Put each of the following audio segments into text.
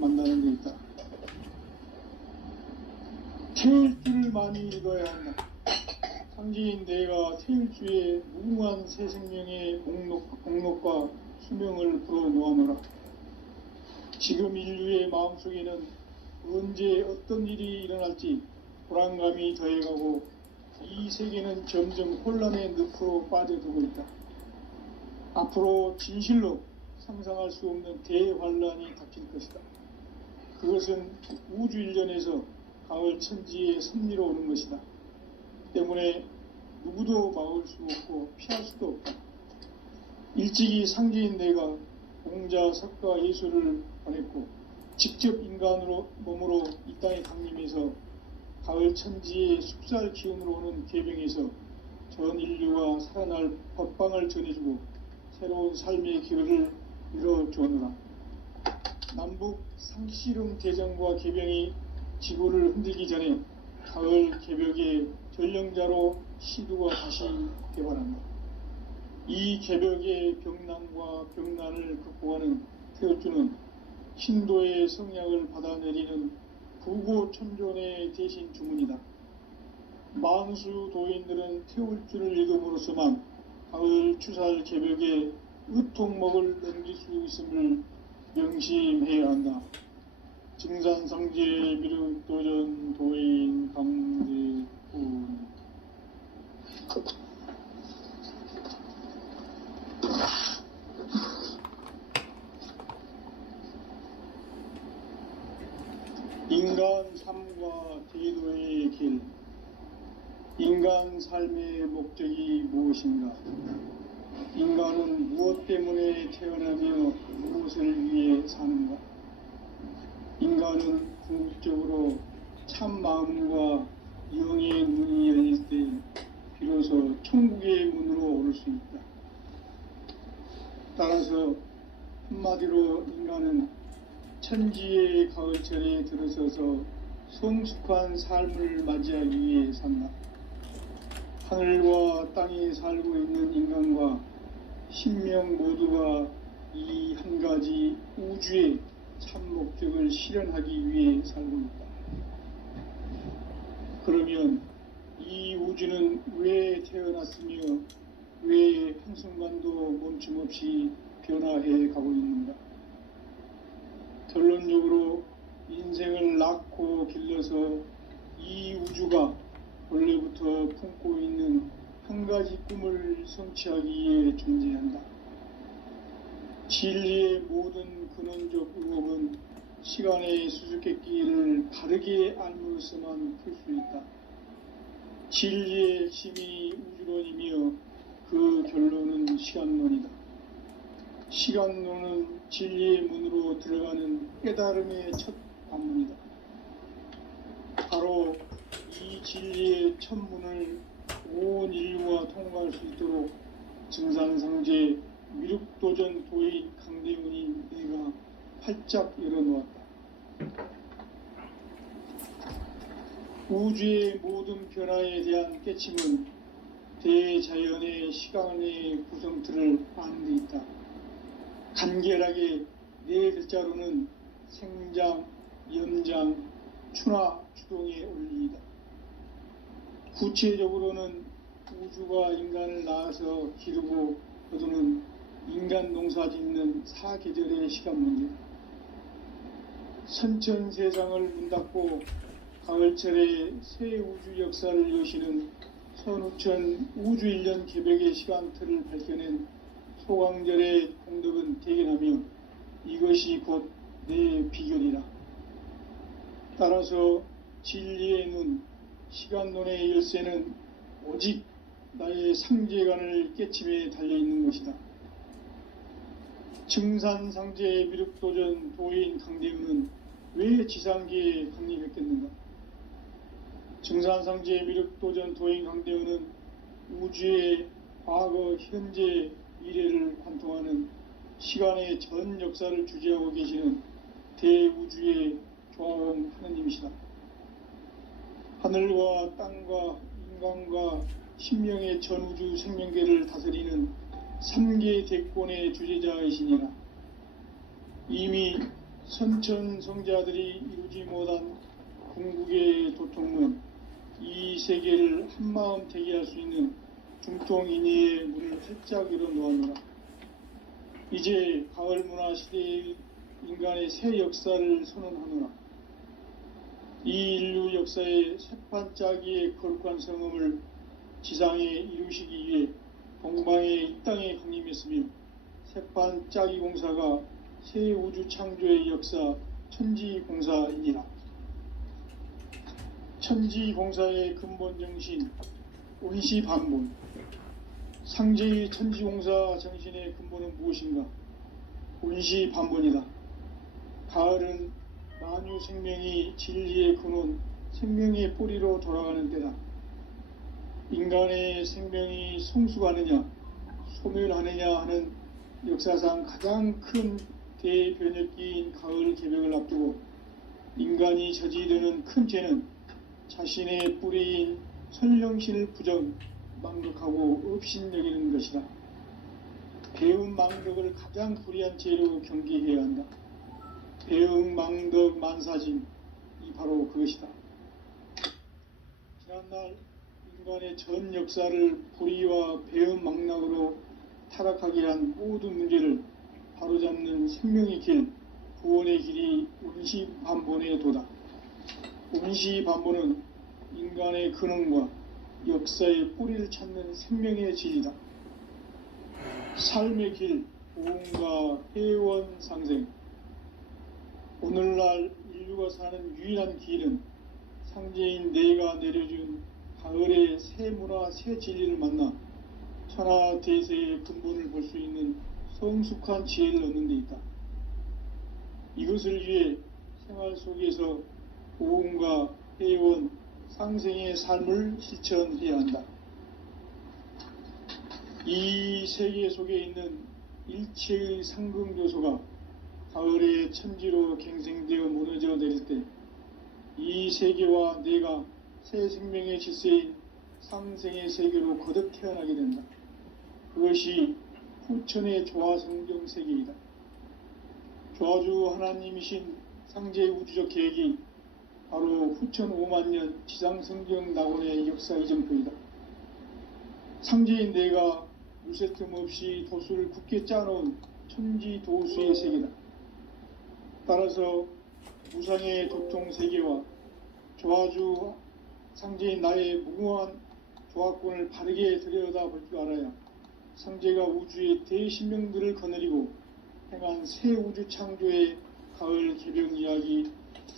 만나는 데 있다. 태일주를 많이 읽어야 한다. 상지인 내가 태일주의 무궁한 새 생명의 목록과 수명을 풀어놓아노라. 지금 인류의 마음속에는 언제 어떤 일이 일어날지 불안감이 더해가고 이 세계는 점점 혼란의 늪으로 빠져들고 있다. 앞으로 진실로 상상할 수 없는 대환란이 닥칠 것이다. 그것은 우주 일전에서 가을 천지의 섭리로 오는 것이다. 때문에 누구도 막을 수 없고 피할 수도 없다. 일찍이 상지인 내가 공자, 석가, 예수를 보냈고 직접 인간으로 몸으로 이 땅에 강림해서 가을 천지의 숲살 기운으로 오는 계병에서 전 인류가 살아날 법방을 전해주고 새로운 삶의 기회를 열어주었노라. 남북 상씨름 대전과 계병이 지구를 흔들기 전에 가을 개벽의 전령자로 시두가 다시 개발한다. 이 개벽의 병난과 병난을 극복하는 태울주는 신도의 성약을 받아내리는 부고천존의 대신 주문이다. 만수 도인들은 태울주를 읽음으로써만 가을 추살 개벽의 의통목을 넘길 수 있음을 명심해야 한다. 증산상제 미륵도전 도인 강대훈. 인간 삶과 대도의 길. 인간 삶의 목적이 무엇인가? 인간은 무엇 때문에 태어나며 무엇을 위해 사는가? 인간은 궁극적으로 참 마음과 영의 문이 열릴 때 비로소 천국의 문으로 오를 수 있다. 따라서 한마디로 인간은 천지의 가을철에 들어서서 성숙한 삶을 맞이하기 위해 산다. 하늘과 땅에 살고 있는 인간과 신명 모두가 이 한 가지 우주의 참 목적을 실현하기 위해 살고 있다. 그러면 이 우주는 왜 태어났으며 왜 한순간도 멈춤없이 변화해 가고 있는가? 결론적으로 인생을 낳고 길러서 이 우주가 원래부터 품고 있는 한 가지 꿈을 성취하기 위해 존재한다. 진리의 모든 근원적 의혹은 시간의 수수께끼를 바르게 알므로서만 풀 수 있다. 진리의 힘이 우주론이며 그 결론은 시간론이다. 시간론은 진리의 문으로 들어가는 깨달음의 첫 관문이다. 바로 이 진리의 첫 문을 온 인류가 통과할 수 있도록 증산상제 미륵도전 도인 강대훈이 내가 활짝 열어놓았다. 우주의 모든 변화에 대한 깨침은 대자연의 시간의 구성틀을 아는 데 있다. 간결하게 네 글자로는 생장, 연장, 추나, 추동의 원리이다. 구체적으로는 우주가 인간을 낳아서 기르고 거두는 인간 농사 짓는 사계절의 시간 문제. 선천 세상을 문 닫고 가을철에 새 우주 역사를 여시는 선우천 우주일년 개벽의 시간틀을 밝혀낸 소강절의 공덕은 대견하며 이것이 곧 내 비결이라. 따라서 진리의 눈, 시간론의 열쇠는 오직 나의 상제관을 깨침에 달려있는 것이다. 증산상제 미륵도전 도인 강대훈은 왜 지상계에 강림했겠는가? 증산상제 미륵도전 도인 강대훈은 우주의 과거, 현재, 미래를 관통하는 시간의 전 역사를 주재하고 계시는 대우주의 조화원 하느님이시다. 하늘과 땅과 인간과 신명의 전우주 생명계를 다스리는 3계 대권의 주재자이시니라. 이미 선천성자들이 이루지 못한 궁극의 도통은 이 세계를 한마음 되게 할 수 있는 중통인의의 문을 활짝 열어 놓았노라. 이제 가을 문화 시대의 인간의 새 역사를 선언하노라. 이 인류 역사의 새판짜기의 거룩한 성음을 지상에 이루시기 위해 동방의 이 땅에 강림했으며 새판짜기 공사가 새 우주 창조의 역사 천지공사이니라. 천지공사의 근본 정신 원시반본. 상제의 천지공사 정신의 근본은 무엇인가? 원시반본이다. 가을은 만유 생명이 진리의 근원, 생명의 뿌리로 돌아가는 때다. 인간의 생명이 성숙하느냐, 소멸하느냐 하는 역사상 가장 큰 대변혁기인 가을 개벽을 앞두고 인간이 저지르는 큰 죄는 자신의 뿌리인 선령신을 부정, 망덕하고 업신여기는 것이다. 배움 망덕을 가장 불의한 죄로 경계해야 한다. 배움 망덕 만사진, 이 바로 그것이다. 지난날 인간의 전 역사를 불의와 배움 망락으로 타락하게 한 모든 문제를 바로잡는 생명의 길, 구원의 길이 원시반본의 도다. 원시반본은 인간의 근원과 역사의 뿌리를 찾는 생명의 진리다. 삶의 길, 보험과 회원 상생. 오늘날 인류가 사는 유일한 길은 상제인 내가 내려준 가을의 새 문화, 새 진리를 만나 천하대세의 근본을 볼 수 있는 성숙한 지혜를 얻는 데 있다. 이것을 위해 생활 속에서 보험과 회원, 상생의 삶을 실천해야 한다. 이 세계 속에 있는 일체의 상금 요소가 가을의 천지로 갱생되어 무너져 내릴 때 이 세계와 내가 새 생명의 질서인 상생의 세계로 거듭 태어나게 된다. 그것이 후천의 조화성경 세계이다. 조화주 하나님이신 상제 우주적 계획이 바로 후천 5만년 지상성경 낙원의 역사 이정표이다. 상제인 내가 물새 틈 없이 도수를 굳게 짜놓은 천지 도수의 세계다. 따라서 무상의 도통 세계와 조화주 상제인 나의 무궁한 조화권을 바르게 들여다볼 줄 알아야 상제가 우주의 대신명들을 거느리고 행한 새 우주 창조의 가을 개벽 이야기,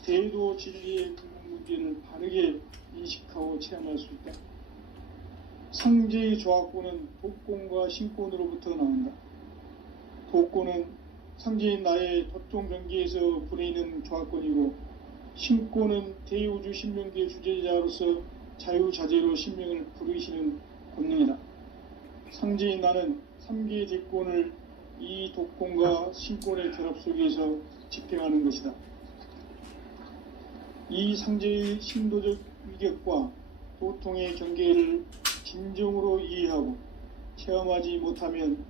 대도 진리의 궁극 문제를 바르게 인식하고 체험할 수 있다. 상제의 조화권은 독권과 신권으로부터 나온다. 독권은 상제인 나의 도통 경계에서 부리는 조화권이고, 신권은 대우주 신명기의 주제자로서 자유자재로 신명을 부르시는 권능이다. 상제인 나는 3개의 대권을 이 독권과 신권의 결합 속에서 집행하는 것이다. 이 상제의 신도적 위격과 도통의 경계를 진정으로 이해하고 체험하지 못하면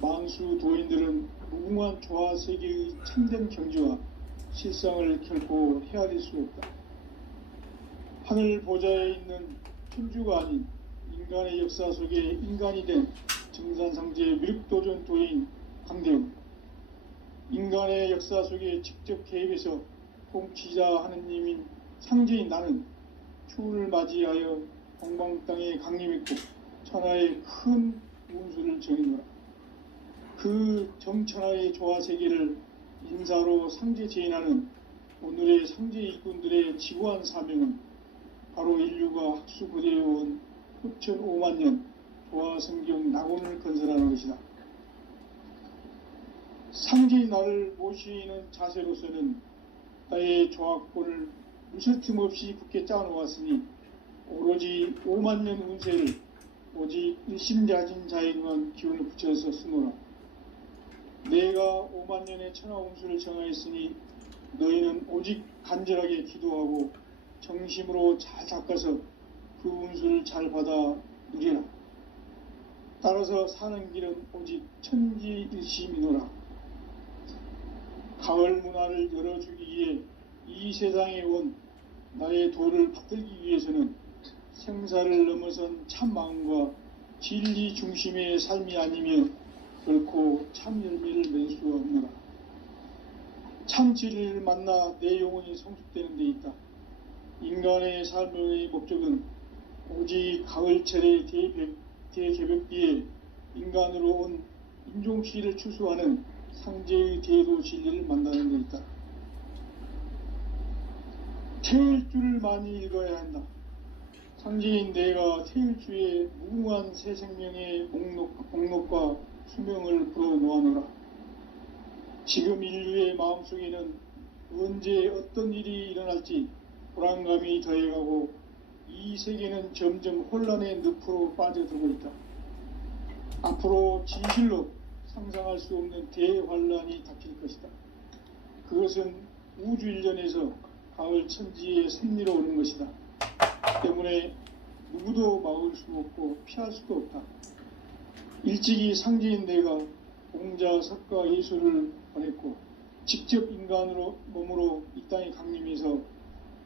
만수 도인들은 무궁한 조화 세계의 참된 경지와 실상을 결코 헤아릴 수 없다. 하늘 보좌에 있는 천주가 아닌 인간의 역사 속에 인간이 된 정산상제 미륵도전 도인 강대웅, 인간의 역사 속에 직접 개입해서 통치자 하느님인 상제인 나는 추운을 맞이하여 동방 땅에 강림했고 천하의 큰 운수를 정해놓으라. 그 정천하의 조화 세계를 인사로 상제 제인하는 오늘의 상제 일꾼들의 지구한 사명은 바로 인류가 학수고대해온 후천 5만년 조화성경 낙원을 건설하는 것이다. 상제인 나를 모시는 자세로서는 나의 조화권을 무설틈 없이 굳게 짜놓았으니 오로지 5만년 운세를 오직 일심자진 자에게만 기운을 붙여서 쓰노라. 내가 5만년의 천하 운수를 정하였으니 너희는 오직 간절하게 기도하고 정심으로 잘 닦아서 그 운수를 잘 받아 누리라. 따라서 사는 길은 오직 천지일심이노라. 가을 문화를 열어주기 위해 이 세상에 온 나의 도를 받들기 위해서는 생사를 넘어선 참 마음과 진리 중심의 삶이 아니면 결코 참 열매를 맺을 수가 없노라. 참 진리를 만나 내 영혼이 성숙되는 데 있다. 인간의 삶의 목적은 오직 가을철의 대개벽비에 인간으로 온 인종시를 추수하는 상제의 대도 진리를 만나는 데 있다. 태일주를 많이 읽어야 한다. 상제인 내가 태일주의 무궁한 새 생명의 목록과 수명을 불어놓아노라. 지금 인류의 마음속에는 언제 어떤 일이 일어날지 불안감이 더해가고 이 세계는 점점 혼란의 늪으로 빠져들고 있다. 앞으로 진실로 상상할 수 없는 대환란이 닥칠 것이다. 그것은 우주 일련에서 가을 천지의 섭리로 오는 것이다. 때문에 누구도 막을 수 없고 피할 수도 없다. 일찍이 상제인 내가 공자, 석가, 예수를 보냈고 직접 인간으로 몸으로 이 땅에 강림해서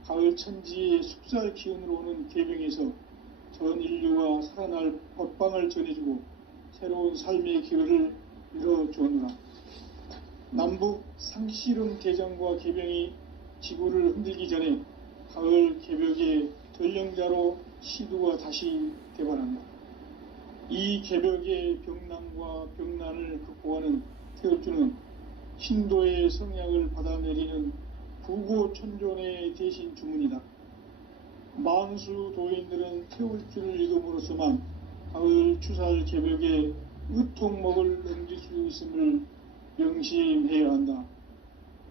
가을 천지의 숙살 기운으로 오는 계병에서 전 인류가 살아날 법방을 전해주고 새로운 삶의 기회를 열어주었노라. 남북 상씨름 대전과 계병이 지구를 흔들기 전에 가을 개벽의 전령자로 시두가 다시 대발한다. 이 개벽의 병난과 병난을 극복하는 태엽주는 신도의 성약을 받아내리는 부고천존의 대신 주문이다. 만수 도인들은 태울주를 읽음으로써만 가을 추살 개벽의 의통목을 넘길 수 있음을 명심해야 한다.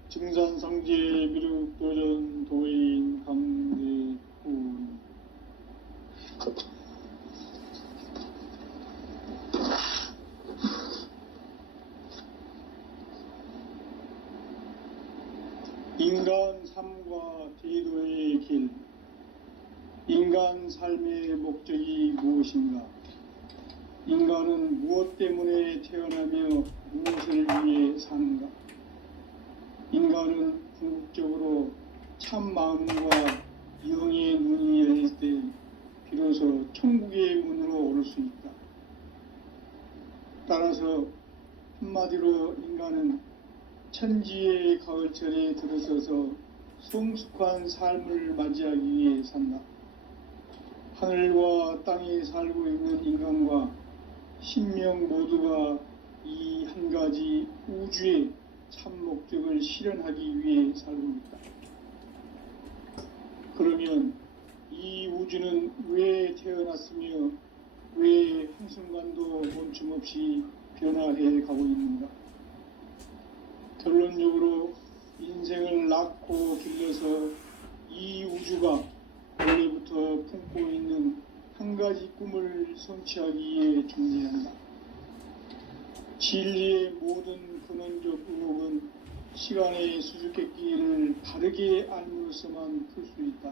증산상제 미륵도전 도인 강대훈. 인간 삶과 대도의 길. 인간 삶의 목적이 무엇인가? 인간은 무엇 때문에 태어나며 무엇을 위해 사는가? 인간은 궁극적으로 참 마음과 영의 눈이 열릴 때 비로소 천국의 문으로 오를 수 있다. 따라서 한마디로 인간은 천지의 가을철에 들어서서 성숙한 삶을 맞이하기 위해 산다. 하늘과 땅에 살고 있는 인간과 신명 모두가 이 한 가지 우주의 참 목적을 실현하기 위해 살고 있다. 그러면 이 우주는 왜 태어났으며 왜 한순간도 멈춤없이 변화해 가고 있는가? 결론적으로 인생을 낳고 길러서 이 우주가 원래부터 품고 있는 한 가지 꿈을 성취하기에 존재한다. 진리의 모든 근원적 의혹은 시간의 수수께끼를 바르게 알므로서만 풀 수 있다.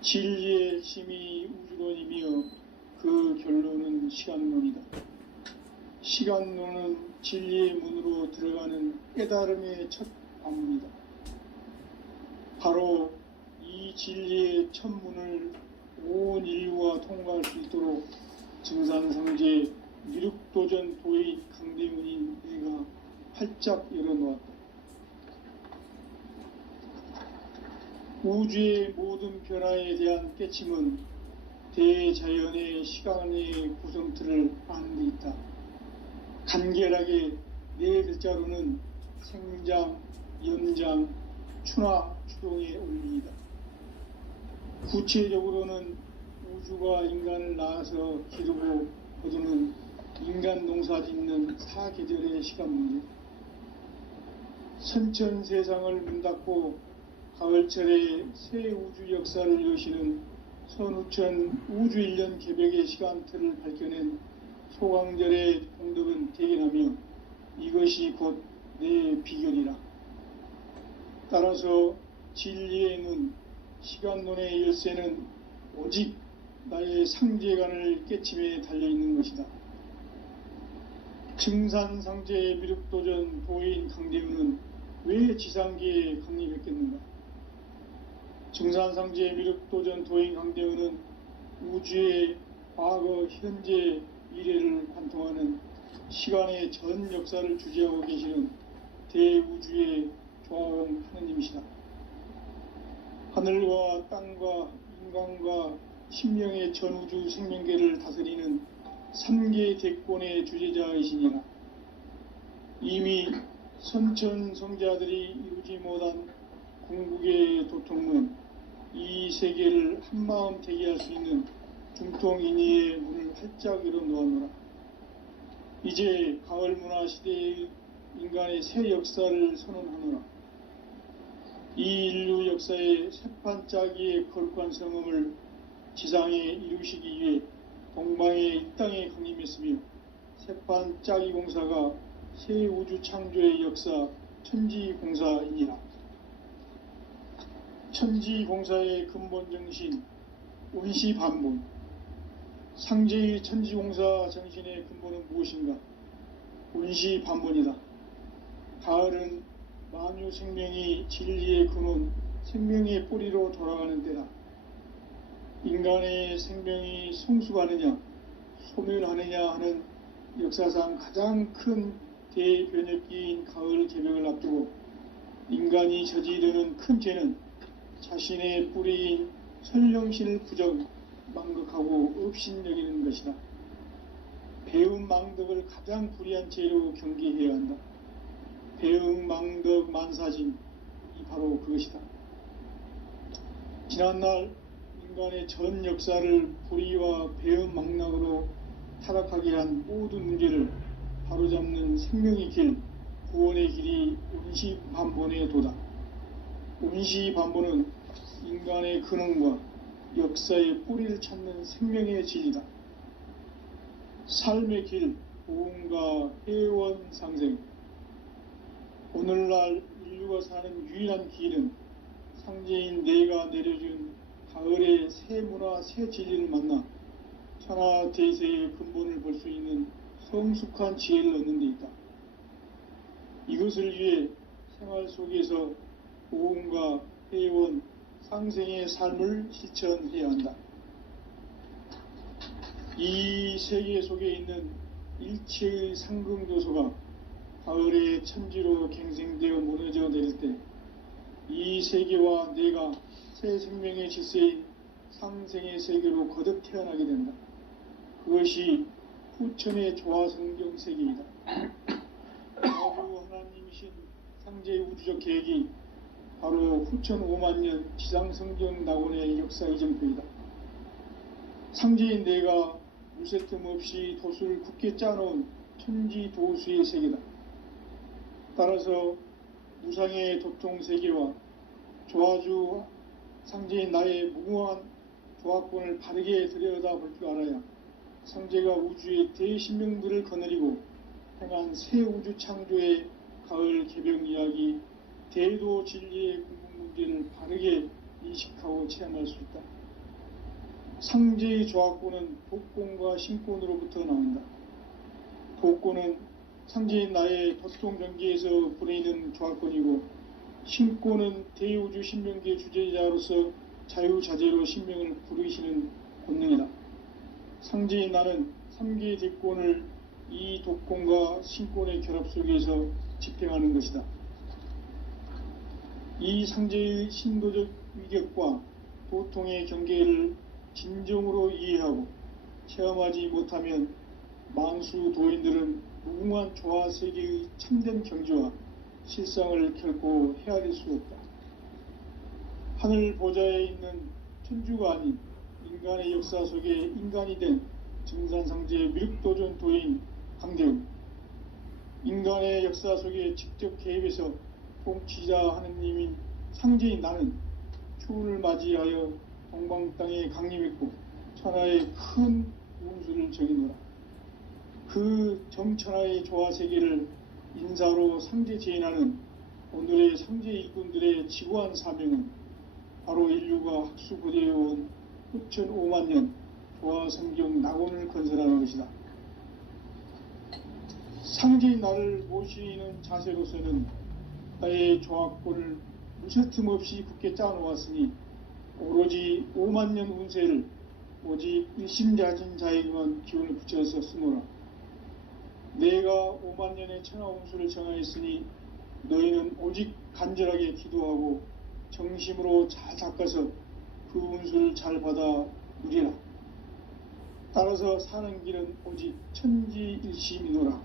진리의 핵심이 우주론이며 그 결론은 시간론이다. 시간론은 진리의 문으로 들어가는 깨달음의 첫 관문이다. 바로 이 진리의 첫 문을 온 인류가 통과할 수 있도록 증산상제 미륵도전 도인 강대훈인 내가 활짝 열어놓았다. 우주의 모든 변화에 대한 깨침은 대자연의 시간의 구성틀을 아는 데 있다. 간결하게 네 글자로는 생장, 연장, 추나 추동의 원리이다. 구체적으로는 우주가 인간을 낳아서 기르고 거두는 인간 농사 짓는 사계절의 시간 문제. 선천 세상을 문 닫고 가을철에 새 우주 역사를 여시는 선우천 우주 1년 개벽의 시간틀을 밝혀낸 소강절의 공덕은 대견하며 이것이 곧 내 비결이라. 따라서 진리의 눈, 시간론의 열쇠는 오직 나의 상제관을 깨침에 달려있는 것이다. 증산상제 미륵도전 도인 강대훈은 왜 지상계에 강림했겠는가? 증산상제 미륵도전 도인 강대원은 우주의 과거, 현재, 미래를 관통하는 시간의 전 역사를 주재하고 계시는 대우주의 조화원 하느님이시다. 하늘과 땅과 인간과 신명의 전우주 생명계를 다스리는 3계 대권의 주재자이시니라. 이미 선천성자들이 이루지 못한 궁극의 도통문, 이 세계를 한마음 되게 할 수 있는 중통인의의 문을 활짝 열어놓았노라. 이제 가을 문화 시대의 인간의 새 역사를 선언하노라. 이 인류 역사의 새판 짜기의 거룩한 성음을 지상에 이루시기 위해 동방의 이 땅에 강림했으며, 새판 짜기 공사가 새 우주 창조의 역사 천지공사이니라. 천지공사의 근본 정신 운시반본. 상제의 천지공사 정신의 근본은 무엇인가? 운시반본이다. 가을은 만유 생명이 진리의 근원, 생명의 뿌리로 돌아가는 때다. 인간의 생명이 성숙하느냐, 소멸하느냐 하는 역사상 가장 큰 대변혁기인 가을 개명을 앞두고 인간이 저지르는 큰 죄는 자신의 뿌리인 선령신을 부정, 망극하고 업신여기는 것이다. 배음 망덕을 가장 불의한 죄로 경계해야 한다. 배음 망덕 만사진이 바로 그것이다. 지난날 인간의 전 역사를 불의와 배음 망락으로 타락하게 한 모든 문제를 바로잡는 생명의 길, 구원의 길이 운시반본의 도다. 운시반본은 인간의 근원과 역사의 뿌리를 찾는 생명의 진리다. 삶의 길, 보험과 회원 상생. 오늘날 인류가 사는 유일한 길은 상제인 내가 내려준 가을의 새 문화, 새 진리를 만나 천하 대세의 근본을 볼 수 있는 성숙한 지혜를 얻는 데 있다. 이것을 위해 생활 속에서 보험과 회원, 상생의 삶을 실천해야 한다. 이 세계 속에 있는 일체의 상승조소가 가을의 천지로 갱생되어 무너져 내릴 때 이 세계와 내가 새 생명의 질서인 상생의 세계로 거듭 태어나게 된다. 그것이 후천의 조화성경 세계이다. 아주 하나님이신 상제의 우주적 계획이 바로 후천 5만년 지상성경 낙원의 역사 이정표이다. 상제인 내가 물새틈 없이 도수를 굳게 짜놓은 천지도수의 세계다. 따라서 무상의 도통세계와 조화주 상제인 나의 무궁한 조화권을 바르게 들여다볼 줄 알아야 상제가 우주의 대신명들을 거느리고 행한 새 우주 창조의 가을 개병 이야기, 대도 진리의 궁극 문제를 바르게 인식하고 체험할 수 있다. 상제의 조화권은 독권과 신권으로부터 나온다. 독권은 상제인 나의 도통 경계에서 보내는 조화권이고, 신권은 대우주 신명계 주제자로서 자유자재로 신명을 부르시는 권능이다. 상제인 나는 3계 대권을 이 독권과 신권의 결합 속에서 집행하는 것이다. 이 상제의 신도적 위격과 도통의 경계를 진정으로 이해하고 체험하지 못하면 만수 도인들은 무궁한 조화 세계의 참된 경지와 실상을 결코 헤아릴 수 없다. 하늘 보좌에 있는 천주가 아닌 인간의 역사 속에 인간이 된 증산상제 미륵도전 도인 강대훈, 인간의 역사 속에 직접 개입해서 통치자 하느님인 상제인 나는 추운을 맞이하여 동방 땅에 강림했고 천하의 큰 운수를 정의노라. 그 정천하의 조화 세계를 인사로 상제 제인하는 오늘의 상제 일꾼들의 지고한 사명은 바로 인류가 학수고대해온 후천 5만년 조화 성경 낙원을 건설하는 것이다. 상제인 나를 모시는 자세로서는 나의 조합권을 무쇠틈 없이 굳게 짜놓았으니 오로지 5만 년 운세를 오직 일심자진 자에게만 기운을 붙여서 쓰노라. 내가 5만 년의 천하 운수를 정하였으니 너희는 오직 간절하게 기도하고 정심으로 잘 닦아서 그 운수를 잘 받아 누리라. 따라서 사는 길은 오직 천지일심이노라.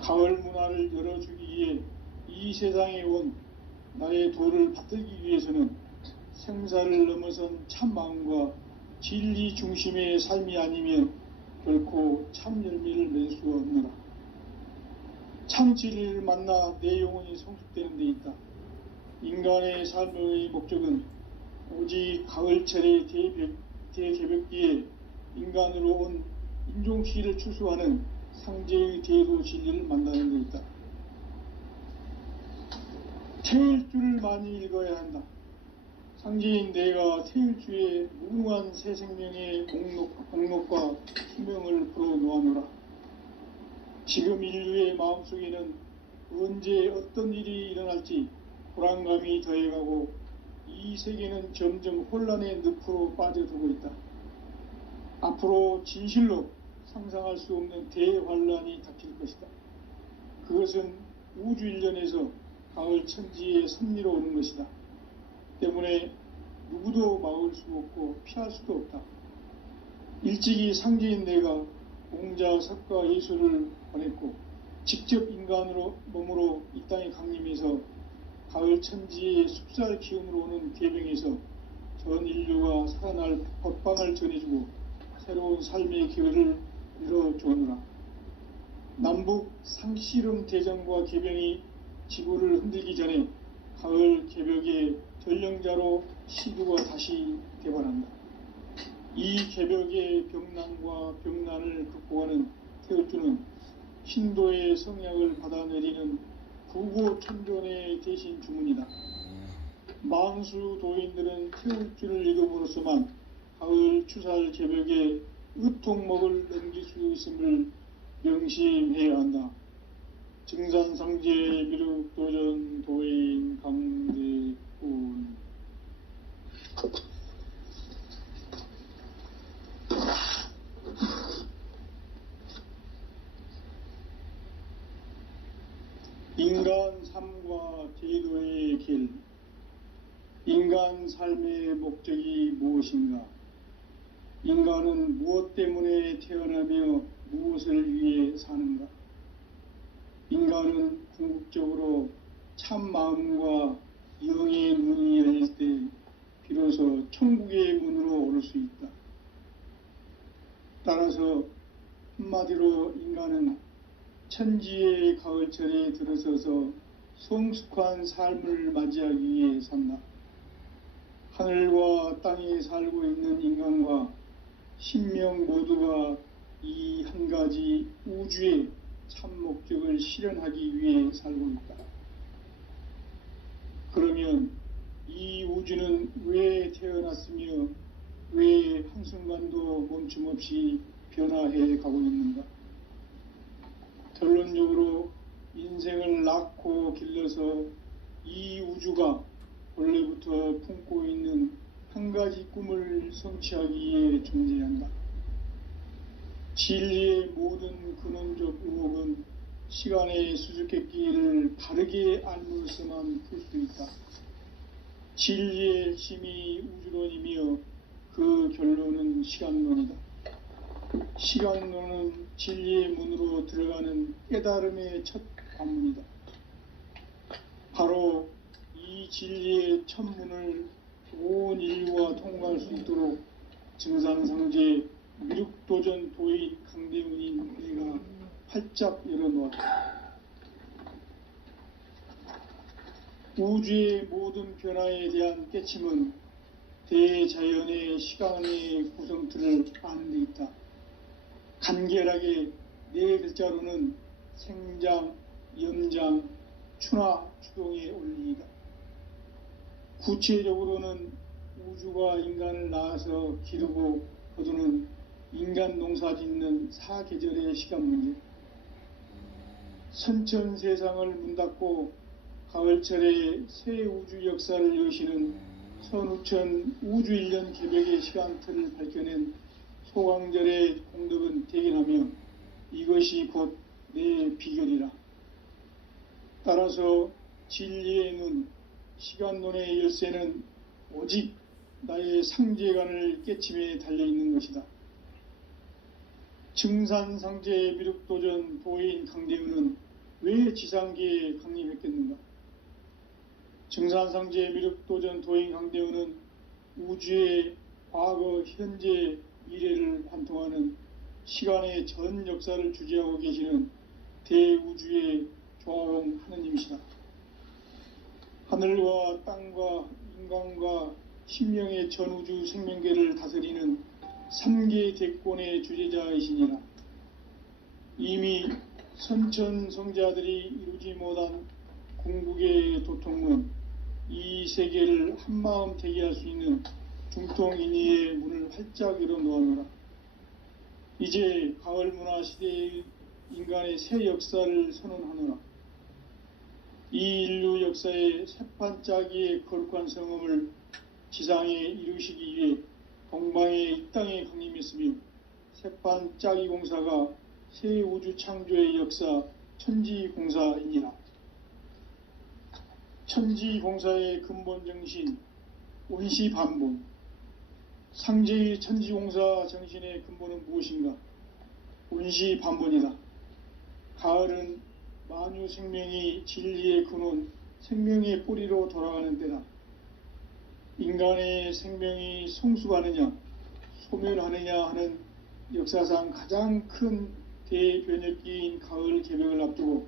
가을 문화를 열어주기 위해 이 세상에 온 나의 도를 받들기 위해서는 생사를 넘어선 참 마음과 진리 중심의 삶이 아니면 결코 참 열매를 맺을 수 없느라. 참 진리를 만나 내 영혼이 성숙되는 데 있다. 인간의 삶의 목적은 오직 가을철의 대개벽기에 인간으로 온 인종시를 추수하는 상제의 대도 진리를 만나는 데 있다. 태일주를 많이 읽어야 한다. 상제인 내가 태일주의 무궁한 새 생명의 목록과 수명을 풀어놓아노라. 지금 인류의 마음속에는 언제 어떤 일이 일어날지 불안감이 더해가고 이 세계는 점점 혼란의 늪으로 빠져들고 있다. 앞으로 진실로 상상할 수 없는 대환란이 닥칠 것이다. 그것은 우주 일련에서 가을 천지의 섭리로 오는 것이다. 때문에 누구도 막을 수 없고 피할 수도 없다. 일찍이 상제인 내가 공자, 석가, 예수를 보냈고 직접 인간으로 몸으로 이 땅에 강림해서 가을 천지의 숲살 기운으로 오는 계병에서 전 인류가 살아날 법방을 전해주고 새로운 삶의 기회를 열어주느라. 남북 상씨름 대전과 계병이 지구를 흔들기 전에 가을 개벽의 전령자로 시두가 다시 대발한다. 이 개벽의 병난과 병난을 극복하는 태울주는 신도의 성약을 받아내리는 구고천존의 대신 주문이다. 만수 도인들은 태울주를 읽음으로써만 가을 추살 개벽의 의통목을 넘길 수 있음을 명심해야 한다. 증산상제 미륵도전 도인 강대군. 인간 삶과 제도의 길. 인간 삶의 목적이 무엇인가? 인간은 무엇 때문에 태어나며 무엇을 위해 사는가? 인간은 궁극적으로 참 마음과 영의 문이 열릴 때 비로소 천국의 문으로 오를 수 있다. 따라서 한마디로 인간은 천지의 가을철에 들어서서 성숙한 삶을 맞이하기 위해 산다. 하늘과 땅에 살고 있는 인간과 신명 모두가 이 한 가지 우주의 참 목적을 실현하기 위해 살고 있다. 그러면 이 우주는 왜 태어났으며 왜 한순간도 멈춤 없이 변화해 가고 있는가? 결론적으로 인생을 낳고 길러서 이 우주가 원래부터 품고 있는 한 가지 꿈을 성취하기 위해 존재한다. 진리의 모든 근원적 의혹은 시간의 수수께끼를 바르게 알므로서만 풀 수 있다. 진리의 힘이 우주론이며 그 결론은 시간론이다. 시간론은 진리의 문으로 들어가는 깨달음의 첫 관문이다. 바로 이 진리의 첫 문을 온 인류가 통과할 수 있도록 증산상제 미륵도전 도인 강대훈인 내가 활짝 열어놓았다. 우주의 모든 변화에 대한 깨침은 대자연의 시간의 구성틀을 아는 데 있다. 간결하게 네 글자로는 생장, 염장, 추나, 추동의 원리이다. 구체적으로는 우주가 인간을 낳아서 기르고 거두는 인간 농사 짓는 사계절의 시간 문제. 선천 세상을 문 닫고 가을철에 새 우주 역사를 여시는 선우천 우주일년 개벽의 시간틀을 밝혀낸 소강절의 공덕은 대견하며 이것이 곧 내 비결이라. 따라서 진리의 눈, 시간론의 열쇠는 오직 나의 상제관을 깨침에 달려있는 것이다. 증산상제 미륵도전 도인 강대우는 왜 지상계에 강림했겠는가? 증산상제 미륵도전 도인 강대우는 우주의 과거, 현재, 미래를 관통하는 시간의 전 역사를 주재하고 계시는 대우주의 조화원 하느님이시다. 하늘과 땅과 인간과 신명의 전우주 생명계를 다스리는 3계 대권의 주재자이시니라. 이미 선천성자들이 이루지 못한 궁극의 도통은 이 세계를 한마음 되게 할 수 있는 중통인의의 문을 활짝 열어 놓아노라. 이제 가을 문화 시대의 인간의 새 역사를 선언하노라. 이 인류 역사의 새판짜기의 거룩한 성음을 지상에 이루시기 위해 동방의 이 땅에 강림했으며 새판짜기 공사가 새 우주 창조의 역사 천지공사이니라. 천지공사의 근본 정신 온시반본. 상제의 천지공사 정신의 근본은 무엇인가? 온시반본이다. 가을은 만유 생명이 진리의 근원, 생명의 뿌리로 돌아가는 때다. 인간의 생명이 성숙하느냐, 소멸하느냐 하는 역사상 가장 큰 대변혁기인 가을 개벽을 앞두고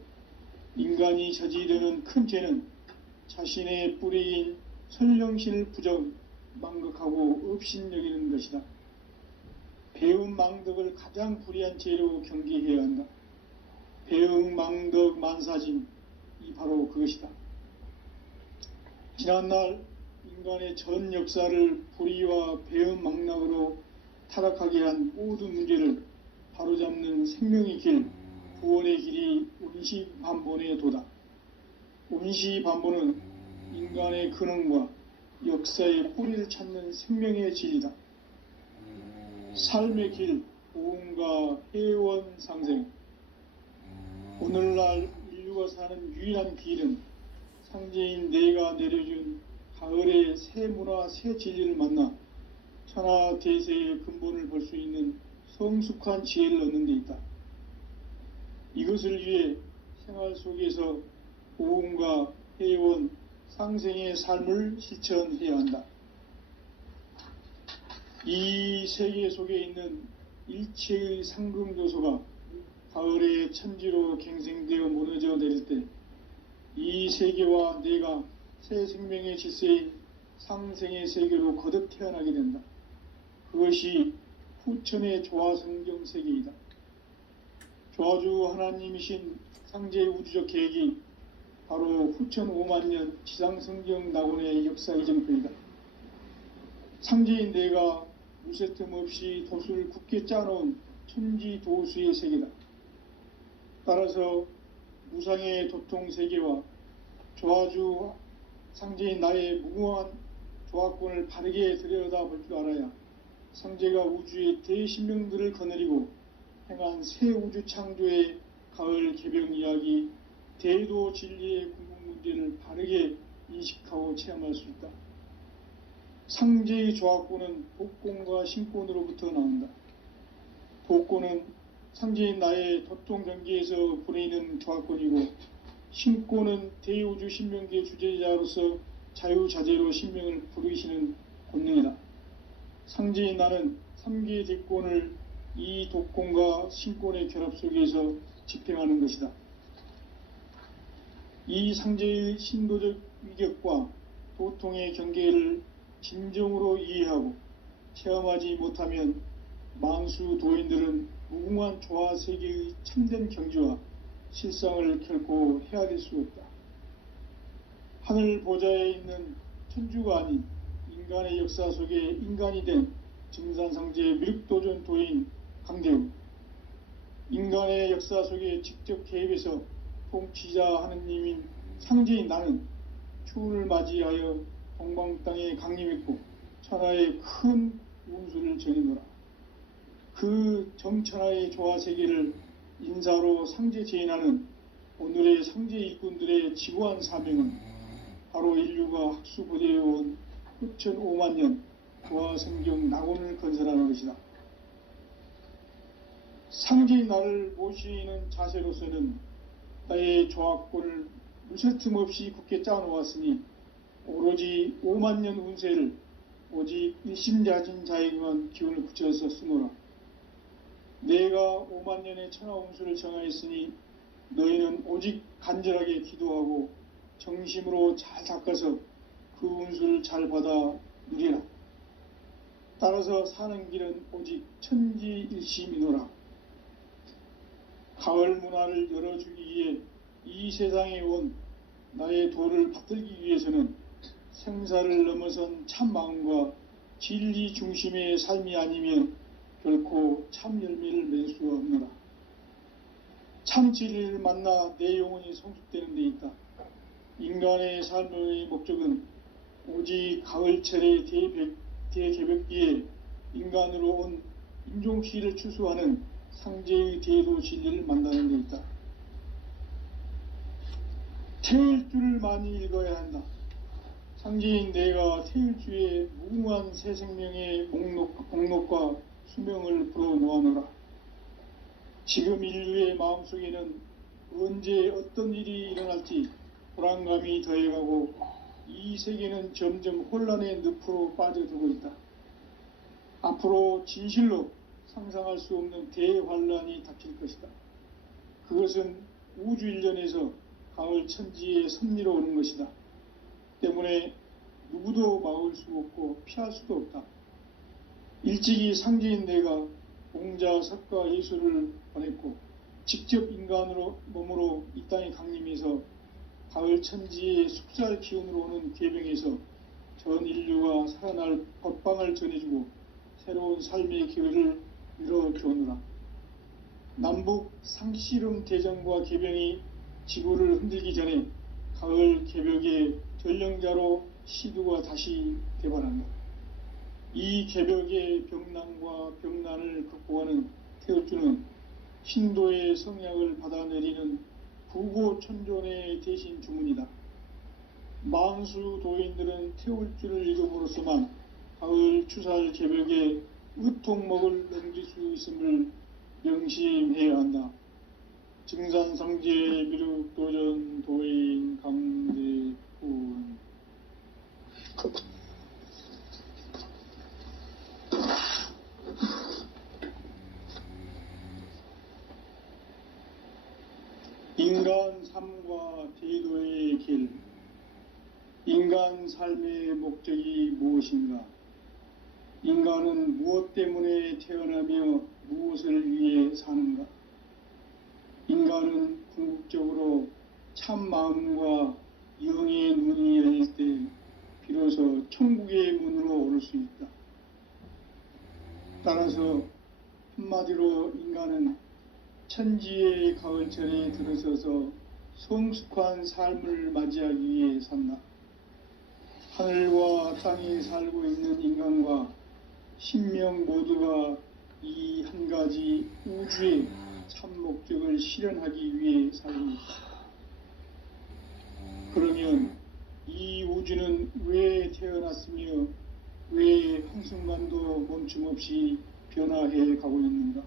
인간이 저지르는 큰 죄는 자신의 뿌리인 선령신을 부정, 망극하고 업신여기는 것이다. 배움 망덕을 가장 불의한 죄로 경계해야 한다. 배움 망덕 만사진, 이 바로 그것이다. 지난날 인간의 전 역사를 불의와 배움 망락으로 타락하게 한 모든 문제를 바로잡는 생명의 길, 구원의 길이 온시반본의 도다. 온시반본은 인간의 근원과 역사의 뿌리를 찾는 생명의 진리다. 삶의 길, 보험과 회원 상생. 오늘날 인류가 사는 유일한 길은 상제인 내가 내려준 가을의 새 문화, 새 진리를 만나 천하 대세의 근본을 볼 수 있는 성숙한 지혜를 얻는 데 있다. 이것을 위해 생활 속에서 보험과 회원, 상생의 삶을 실천해야 한다. 이 세계 속에 있는 일체의 상금 요소가 가을의 천지로 갱생되어 무너져 내릴 때 이 세계와 내가 새 생명의 질서인 상생의 세계로 거듭 태어나게 된다. 그것이 후천의 조화성경 세계이다. 조화주 하나님이신 상제의 우주적 계획이 바로 후천 5만년 지상성경 낙원의 역사 이정표이다. 상제인 내가 무쇠틈 없이 도수를 굳게 짜놓은 천지도수의 세계다. 따라서 무상의 도통세계와 조화주 상제인 나의 무궁한 조화권을 바르게 들여다볼 줄 알아야 상제가 우주의 대신명들을 거느리고 행한 새 우주 창조의 가을 개벽 이야기, 대도 진리의 궁극 문제를 바르게 인식하고 체험할 수 있다. 상제의 조화권은 복권과 신권으로부터 나온다. 복권은 상제인 나의 도통 경계에서 보내는 조화권이고, 신권은 대우주 신명계 주제자로서 자유자재로 신명을 부르시는 권능이다. 상제인 나는 3계 대권을 이 독권과 신권의 결합 속에서 집행하는 것이다. 이 상제의 신도적 위격과 도통의 경계를 진정으로 이해하고 체험하지 못하면 만수 도인들은 무궁한 조화 세계의 참된 경지와 실상을 결코 헤아릴 수 없다. 하늘 보좌에 있는 천주가 아닌 인간의 역사 속에 인간이 된 증산상제 미륵도전 도인 강대우, 인간의 역사 속에 직접 개입해서 통치자 하느님인 상제인 나는 추운을 맞이하여 동방 땅에 강림했고 천하에 큰 운수를 전해노라. 그 정천하의 조화세계를 인사로 상제 제인하는 오늘의 상제 일꾼들의 지고한 사명은 바로 인류가 학수고대해온 흑천 5만 년 조화성경 낙원을 건설하는 것이다. 상제인 나를 모시는 자세로서는 나의 조합권을 무쇠틈 없이 굳게 짜놓았으니 오로지 5만 년 운세를 오직 일심자진 자에게만 기운을 붙여서 쓰노라. 내가 5만 년의 천하 운수를 정하였으니 너희는 오직 간절하게 기도하고 정심으로 잘 닦아서 그 운수를 잘 받아 누리라. 따라서 사는 길은 오직 천지일심이노라. 가을 문화를 열어주기 위해 이 세상에 온 나의 도를 받들기 위해서는 생사를 넘어선 참 마음과 진리 중심의 삶이 아니면 결코 참 열매를 맺을 수 없노라. 참 진리를 만나 내 영혼이 성숙되는 데 있다. 인간의 삶의 목적은 오직 가을철의 대개벽기에 인간으로 온 인종시를 추수하는 상제의 대도 진리를 만나는 데 있다. 태일주를 많이 읽어야 한다. 상제인 내가 태일주의 무궁한 새 생명의 목록과 수명을 불어놓아노라. 지금 인류의 마음속에는 언제 어떤 일이 일어날지 불안감이 더해가고 이 세계는 점점 혼란의 늪으로 빠져들고 있다. 앞으로 진실로 상상할 수 없는 대환란이 닥칠 것이다. 그것은 우주 일련에서 가을 천지의 섭리로 오는 것이다. 때문에 누구도 막을 수 없고 피할 수도 없다. 일찍이 상제인 내가 공자, 석가, 예수를 보냈고 직접 인간으로 몸으로 이 땅에 강림해서 가을 천지의 숙살 기운으로 오는 계병에서 전 인류가 살아날 법방을 전해주고 새로운 삶의 기회를 열어주오느라. 남북 상씨름 대전과 계병이 지구를 흔들기 전에 가을 개벽의 전령자로 시두가 다시 개발한다. 이 개벽의 병난과 병난을 극복하는 태울주는 신도의 성약을 받아내리는 부고천존의 대신 주문이다. 만수 도인들은 태울주를 읽음으로써만 가을 추살 개벽의 의통목을 넘길 수 있음을 명심해야 한다. 증산상제 미륵도전 도인 강대훈. 인간 삶과 대도의 길. 인간 삶의 목적이 무엇인가? 인간은 무엇 때문에 태어나며 무엇을 위해 사는가? 인간은 궁극적으로 참 마음과 영의 눈이 열릴 때 비로소 천국의 문으로 오를 수 있다. 따라서 한마디로 인간은 천지의 가을철에 들어서서 성숙한 삶을 맞이하기 위해 산다. 하늘과 땅에 살고 있는 인간과 신명 모두가 이 한 가지 우주의 참 목적을 실현하기 위해 살고 있다. 그러면 이 우주는 왜 태어났으며 왜 한순간도 멈춤 없이 변화해 가고 있는가?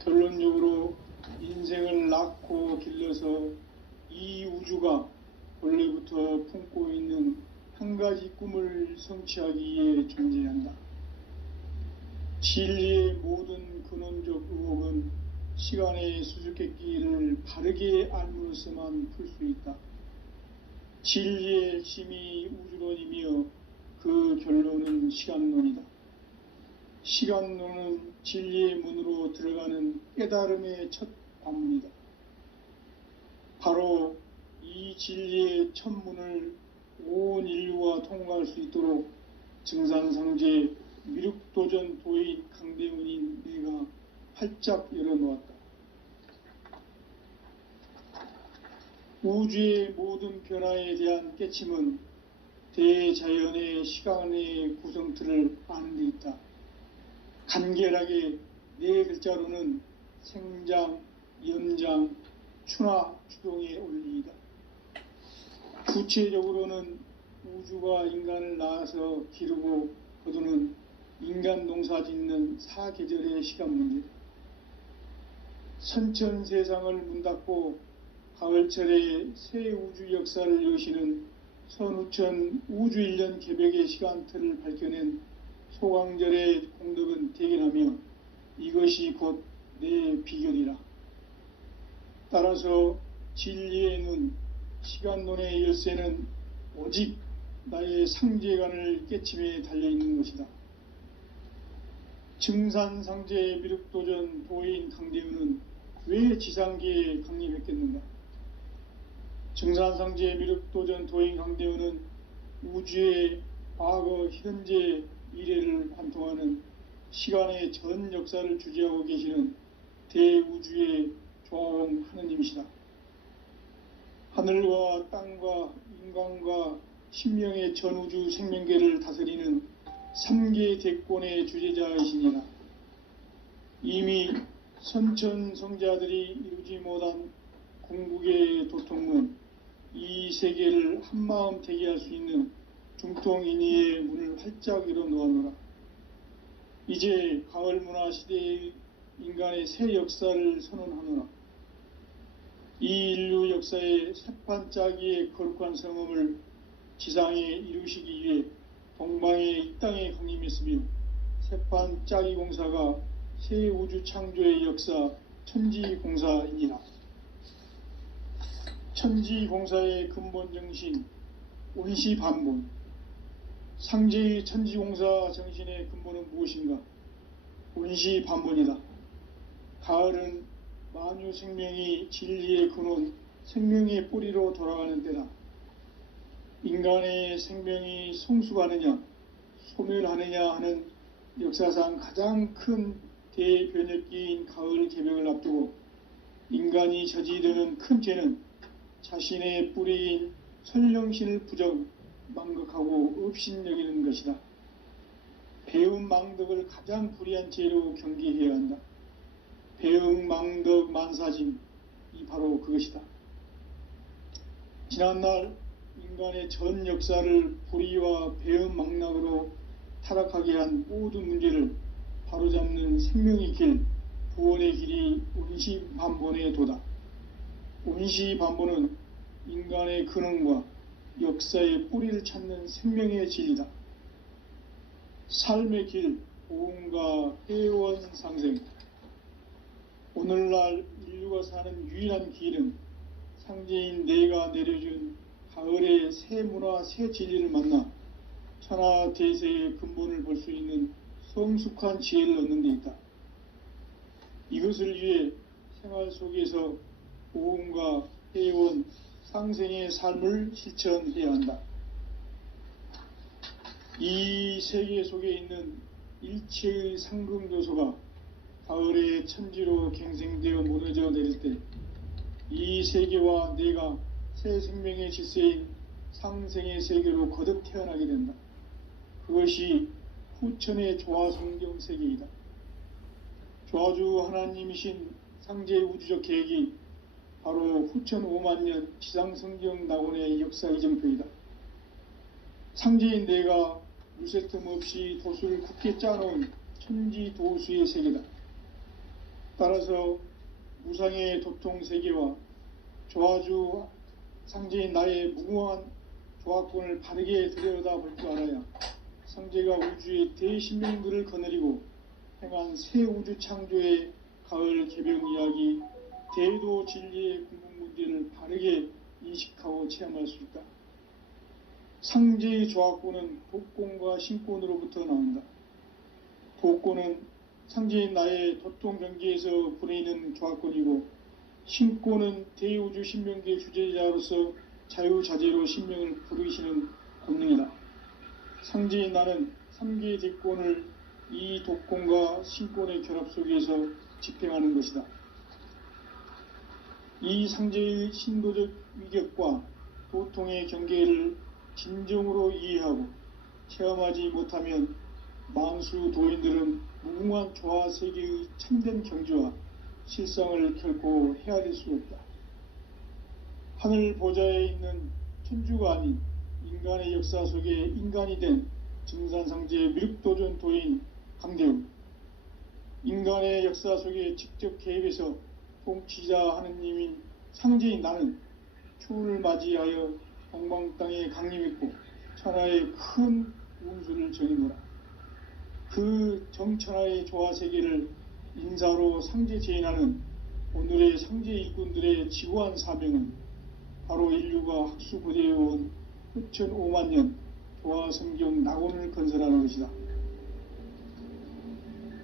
결론적으로 인생을 낳고 길러서 이 우주가 원래부터 품고 있는 한 가지 꿈을 성취하기 위해 존재한다. 진리의 모든 근원적 의혹은 시간의 수수께끼를 바르게 알므로서만 풀 수 있다. 진리의 핵심이 우주론이며 그 결론은 시간론이다. 시간론은 진리의 문으로 들어가는 깨달음의 첫 관문이다. 바로 이 진리의 첫 문을 온 인류가 통과할 수 있도록 증산상제 미륵도전 도인 강대훈인 내가 활짝 열어놓았다. 우주의 모든 변화에 대한 깨침은 대자연의 시간의 구성틀을 아는 데 있다. 간결하게 네 글자로는 생장, 연장, 추나 추동의 원리이다. 구체적으로는 우주가 인간을 낳아서 기르고 거두는 인간 농사 짓는 사계절의 시간 문제, 선천 세상을 문닫고 가을철에 새 우주 역사를 여시는 선우천 우주 1년 개벽의 시간틀을 밝혀낸 소강절의 공덕은 대견하며 이것이 곧 내 비결이라. 따라서 진리의 눈, 시간론의 열쇠는 오직 나의 상제관을 깨침에 달려있는 것이다. 증산상제 미륵도전 도인 강대우는 왜 지상계에 강림했겠는가? 증산상제 미륵도전 도인 강대우는 우주의 과거, 현재, 미래를 관통하는 시간의 전 역사를 주재하고 계시는 대우주의 조화원 하느님이시다. 하늘과 땅과 인간과 신명의 전우주 생명계를 다스리는 3계 대권의 주재자이시니라. 이미 선천성자들이 이루지 못한 궁극의 도통문, 이 세계를 한마음 되게 할 수 있는 중통인의의 문을 활짝 열어 놓았노라. 이제 가을 문화 시대의 인간의 새 역사를 선언하노라. 이 인류 역사의 새판짜기의 거룩한 성음을 지상에 이루시기 위해 동방의 이 땅에 강림했으며 새판짜기 공사가 새 우주 창조의 역사 천지공사이니라. 천지공사의 근본 정신 온시반본, 상제의 천지공사 정신의 근본은 무엇인가? 온시반본이다. 가을은 만유 생명이 진리의 근원, 생명의 뿌리로 돌아가는 때다. 인간의 생명이 성숙하느냐, 소멸하느냐 하는 역사상 가장 큰 대변혁기인 가을 개벽을 앞두고 인간이 저지르는 큰 죄는 자신의 뿌리인 선령신을 부정, 망극하고 업신여기는 것이다. 배움 망덕을 가장 불의한 죄로 경계해야 한다. 배움 망덕 만사짐, 이 바로 그것이다. 지난날 인간의 전 역사를 불의와 배움 망락으로 타락하게 한 모든 문제를 바로잡는 생명의 길, 구원의 길이 온시반본의 도다. 온시반본은 인간의 근원과 역사의 뿌리를 찾는 생명의 진리다. 삶의 길, 보험과 회원 상생. 오늘날 인류가 사는 유일한 길은 상제인 내가 내려준 가을의 새 문화, 새 진리를 만나 천하대세의 근본을 볼 수 있는 성숙한 지혜를 얻는 데 있다. 이것을 위해 생활 속에서 보험과 회원, 상생의 삶을 실천해야 한다. 이 세계 속에 있는 일체의 상금요소가 가을의 천지로 갱생되어 무너져 내릴 때 이 세계와 내가 새 생명의 질서인 상생의 세계로 거듭 태어나게 된다. 그것이 후천의 조화성경 세계이다. 조화주 하나님이신 상제의 우주적 계획이 바로 후천 5만년 지상성경 낙원의 역사 이정표이다. 상제인 내가 물새 틈 없이 도수를 굳게 짜놓은 천지도수의 세계다. 따라서 무상의 도통 세계와 조화주 상제인 나의 무궁한 조화권을 바르게 들여다볼 줄 알아야 상제가 우주의 대신명들을 거느리고 행한 새 우주 창조의 가을 개벽 이야기, 대도 진리의 궁극 문제를 바르게 인식하고 체험할 수 있다. 상제의 조화권은 독권과 신권으로부터 나온다. 독권은 상제인 나의 도통 경계에서 부리는 조화권이고, 신권은 대우주 신명계 주제자로서 자유자재로 신명을 부르시는 권능이다. 상제인 나는 3개의 대권을 이 독권과 신권의 결합 속에서 집행하는 것이다. 이 상제의 신도적 위력과 도통의 경계를 진정으로 이해하고 체험하지 못하면 만수 도인들은 무궁한 조화세계의 참된 경지와 실상을 결코 헤아릴 수 없다. 하늘 보좌에 있는 천주가 아닌 인간의 역사 속에 인간이 된 증산상제 미륵도전 도인 강대우, 인간의 역사 속에 직접 개입해서 통치자 하느님인 상제인 나는 추운을 맞이하여 동방 땅에 강림했고 천하의 큰 운수를 정해노라. 그 정천하의 조화세계를 인사로 상제 제인하는 오늘의 상제 일꾼들의 지고한 사명은 바로 인류가 학수고대해온 후천 5만 년 조화성경 낙원을 건설하는 것이다.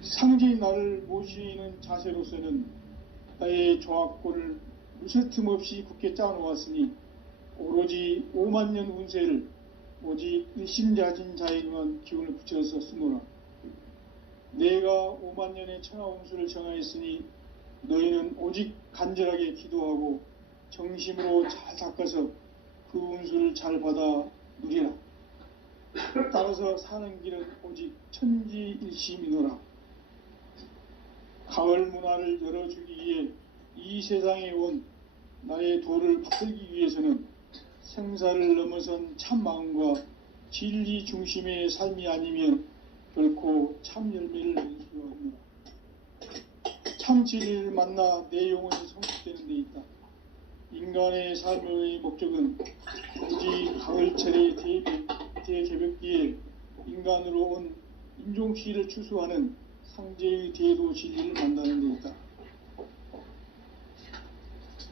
상제인 나를 모시는 자세로서는 나의 조합권을 무쇠틈 없이 굳게 짜놓았으니 오로지 5만 년 운세를 오직 일심자진 자에게만 기운을 붙여서 쓰노라. 내가 5만 년의 천하 운수를 정하였으니 너희는 오직 간절하게 기도하고 정심으로 잘 닦아서 그 운수를 잘 받아 누리라. 따라서 사는 길은 오직 천지일심이노라. 가을 문화를 열어주기 위해 이 세상에 온 나의 도를 받들기 위해서는 생사를 넘어선 참 마음과 진리 중심의 삶이 아니면 결코 참 열매를 낼 수가 없노라. 참 진리를 만나 내 영혼이 성숙되는 데 있다. 인간의 삶의 목적은 오직 가을철의 대개벽기에 인간으로 온 인종시를 추수하는 상제의 대도 진리를 만나는 데 있다.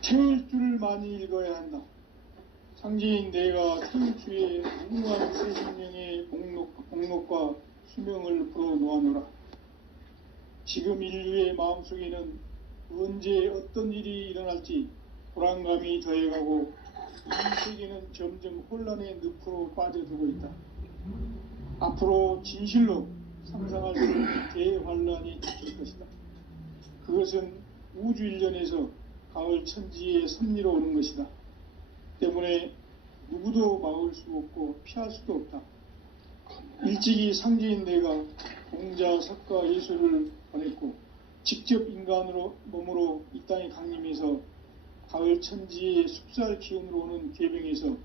태울 줄을 많이 읽어야 한다. 상제인 내가 태울 주에 무궁한 새 생명의 목록과 수명을 풀어놓아노라. 지금 인류의 마음속에는 언제 어떤 일이 일어날지 불안감이 더해가고 이 세계는 점점 혼란의 늪으로 빠져들고 있다. 앞으로 진실로 상상할 수 없는 대환란이 닥칠 것이다. 그것은 우주 일련에서 가을 천지의 섭리로 오는 것이다. 때문에 누구도 막을 수 없고 피할 수도 없다. 일찍이 상제인 내가 공자, 석가, 예수를 보냈고 직접 인간으로 몸으로 이 땅에 강림해서 가을 천지의 숲살 기운으로 오는 계병에서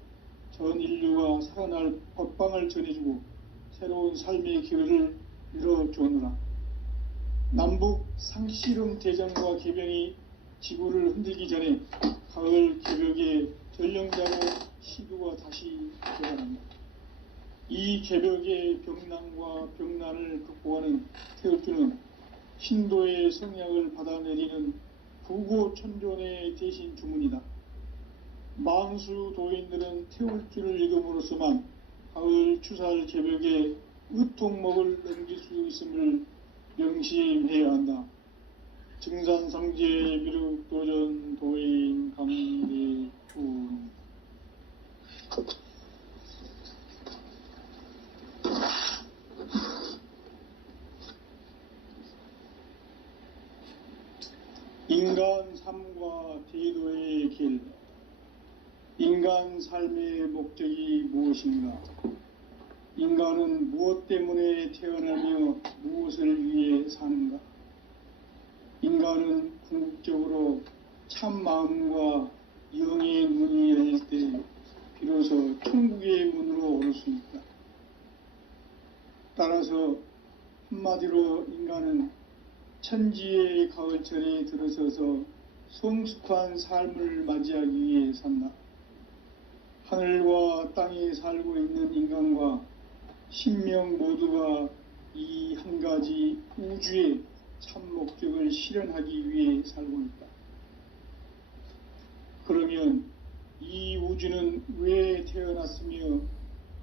전 인류가 살아날 법방을 전해주고 새로운 삶의 기회를 열어주오노라. 남북 상씨름 대전과 계병이 지구를 흔들기 전에 가을 개벽의 전령자로 시두가 다시 되어간다. 이 개벽의 병난과 병난을 극복하는 태울주는 신도의 성약을 받아내리는 부고천존의 대신 주문이다. 만수 도인들은 태울주를 읽음으로써만 가을 추살 개벽의 의통목을 넘길 수 있음을 명심해야 한다. 증산상제 미륵도전 도인 강대훈. 인간 삶과 제도의 길. 인간 삶의 목적이 무엇인가? 인간은 무엇 때문에 태어나며 무엇을 위해 사는가? 인간은 궁극적으로 참 마음과 영의 문이 열릴 때 비로소 천국의 문으로 오를 수 있다. 따라서 한마디로 인간은 천지의 가을철에 들어서서 성숙한 삶을 맞이하기 위해 산다. 하늘과 땅에 살고 있는 인간과 신명 모두가 이 한 가지 우주의 참 목적을 실현하기 위해 살고 있다. 그러면 이 우주는 왜 태어났으며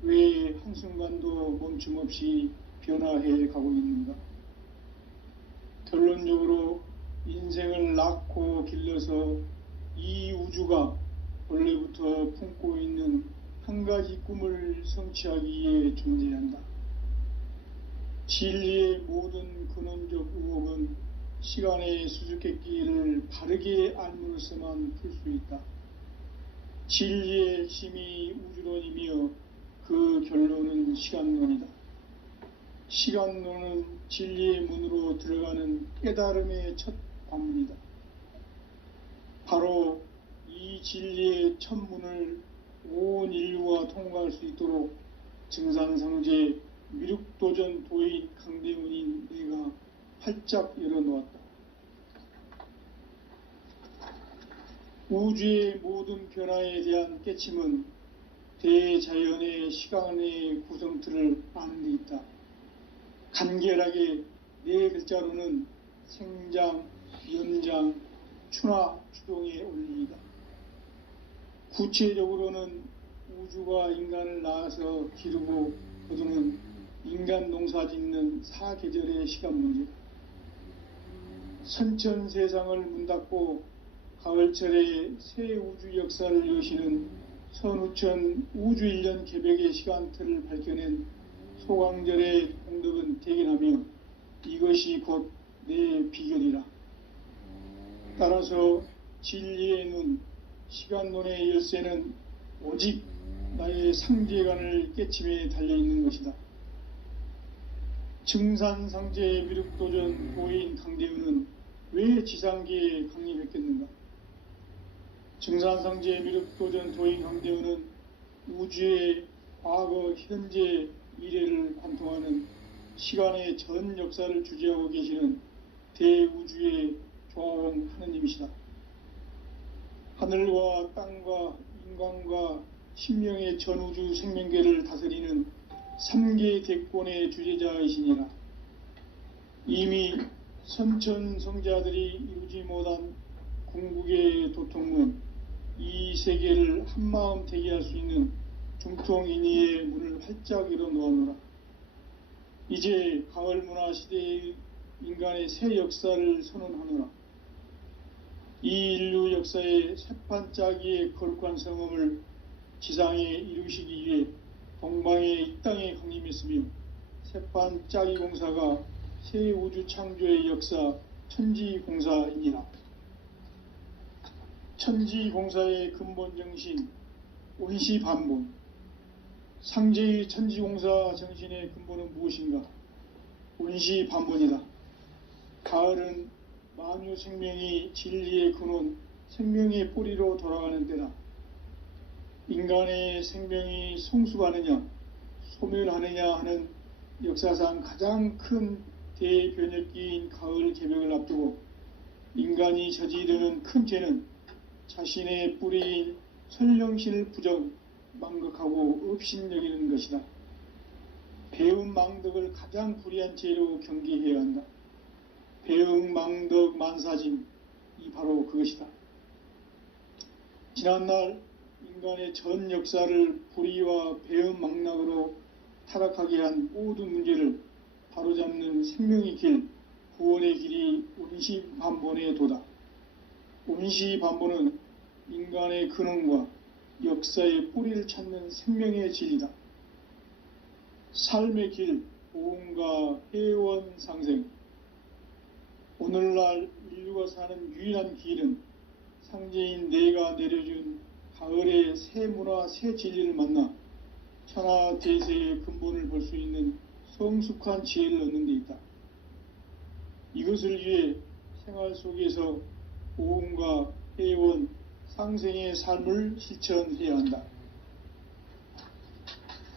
왜 한순간도 멈춤없이 변화해 가고 있는가? 결론적으로 인생을 낳고 길러서 이 우주가 원래부터 품고 있는 한 가지 꿈을 성취하기 위해 존재한다. 진리의 모든 근원적 의혹은 시간의 수수께끼를 바르게 알므로서만 풀 수 있다. 진리의 핵심이 우주론이며 그 결론은 시간론이다. 시간론은 진리의 문으로 들어가는 깨달음의 첫 관문이다. 바로 이 진리의 첫 문을 온 인류가 통과할 수 있도록 증산상제 미륵도전 도인 강대문인 내가 활짝 열어놓았다. 우주의 모든 변화에 대한 깨침은 대자연의 시간의 구성틀을 아는 데 있다. 간결하게 네 글자로는 생장, 연장, 추나 추동의 원리이다. 구체적으로는 우주가 인간을 낳아서 기르고 거두는 인간 농사 짓는 사계절의 시간 문제다. 선천 세상을 문 닫고 가을철에 새 우주 역사를 여시는 선우천 우주 1년 개벽의 시간틀을 밝혀낸 소강절의 공덕은 대견하며 이것이 곧 내 비결이라. 따라서 진리의 눈, 시간론의 열쇠는 오직 나의 상제관을 깨침에 달려있는 것이다. 증산상제 미륵도전 도인 강대은은 왜 지상계에 강림했겠는가? 증산상제 미륵도전 도인 강대은은 우주의 과거, 현재, 미래를 관통하는 시간의 전 역사를 주재하고 계시는 대우주의 조화원 하느님이시다. 하늘과 땅과 인간과 신명의 전우주 생명계를 다스리는 3계 대권의 주재자이시니라. 이미 선천성자들이 이루지 못한 궁극의 도통문, 이 세계를 한마음 되게 할 수 있는 중통인의의 문을 활짝 열어놓았노라. 이제 가을 문화 시대의 인간의 새 역사를 선언하노라. 이 인류 역사의 새판짜기의 거룩한 성음을 지상에 이루시기 위해 동방의 이 땅에 강림했으며 새판짜기 공사가 새 우주 창조의 역사 천지공사이니라. 천지공사의 근본 정신 온시반본, 상제의 천지공사 정신의 근본은 무엇인가? 온시반본이다. 가을은 만유 생명이 진리의 근원, 생명의 뿌리로 돌아가는 때다. 인간의 생명이 성숙하느냐, 소멸하느냐 하는 역사상 가장 큰 대변혁기인 가을 개벽을 앞두고 인간이 저지르는 큰 죄는 자신의 뿌리인 선령신을 부정, 망극하고 업신여기는 것이다. 배움 망덕을 가장 불의한 죄로 경계해야 한다. 배움 망덕 만사짐, 이 바로 그것이다. 지난날 인간의 전 역사를 불의와 배움 망락으로 타락하게 한 모든 문제를 바로잡는 생명의 길, 구원의 길이 온시반본의 도다. 온시반본은 인간의 근원과 역사의 뿌리를 찾는 생명의 진리다. 삶의 길, 보험과 회원 상생. 오늘날 인류가 사는 유일한 길은 상제인 내가 내려준 가을의 새 문화, 새 진리를 만나 천하대세의 근본을 볼 수 있는 성숙한 지혜를 얻는 데 있다. 이것을 위해 생활 속에서 보험과 회원, 상생의 삶을 실천해야 한다.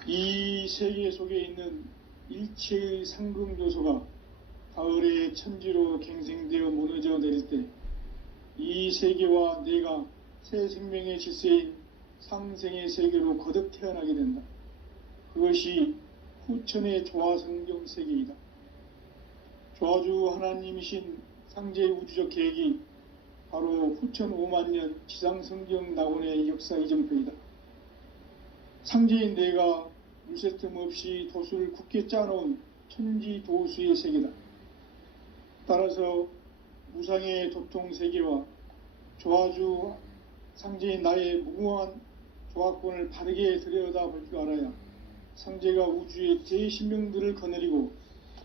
이 세계 속에 있는 일체의 상금요소가 가을의 천지로 갱생되어 무너져 내릴 때 이 세계와 내가 새 생명의 질서인 상생의 세계로 거듭 태어나게 된다. 그것이 후천의 조화성경 세계이다. 조화주 하나님이신 상제의 우주적 계획이 바로 후천 5만년 지상성경 낙원의 역사 이정표이다. 상제인 내가 물새 틈 없이 도수를 굳게 짜놓은 천지도수의 세계다. 따라서 무상의 도통 세계와 조화주 상제인 나의 무궁한 조화권을 바르게 들여다볼 줄 알아야 상제가 우주의 대신명들을 거느리고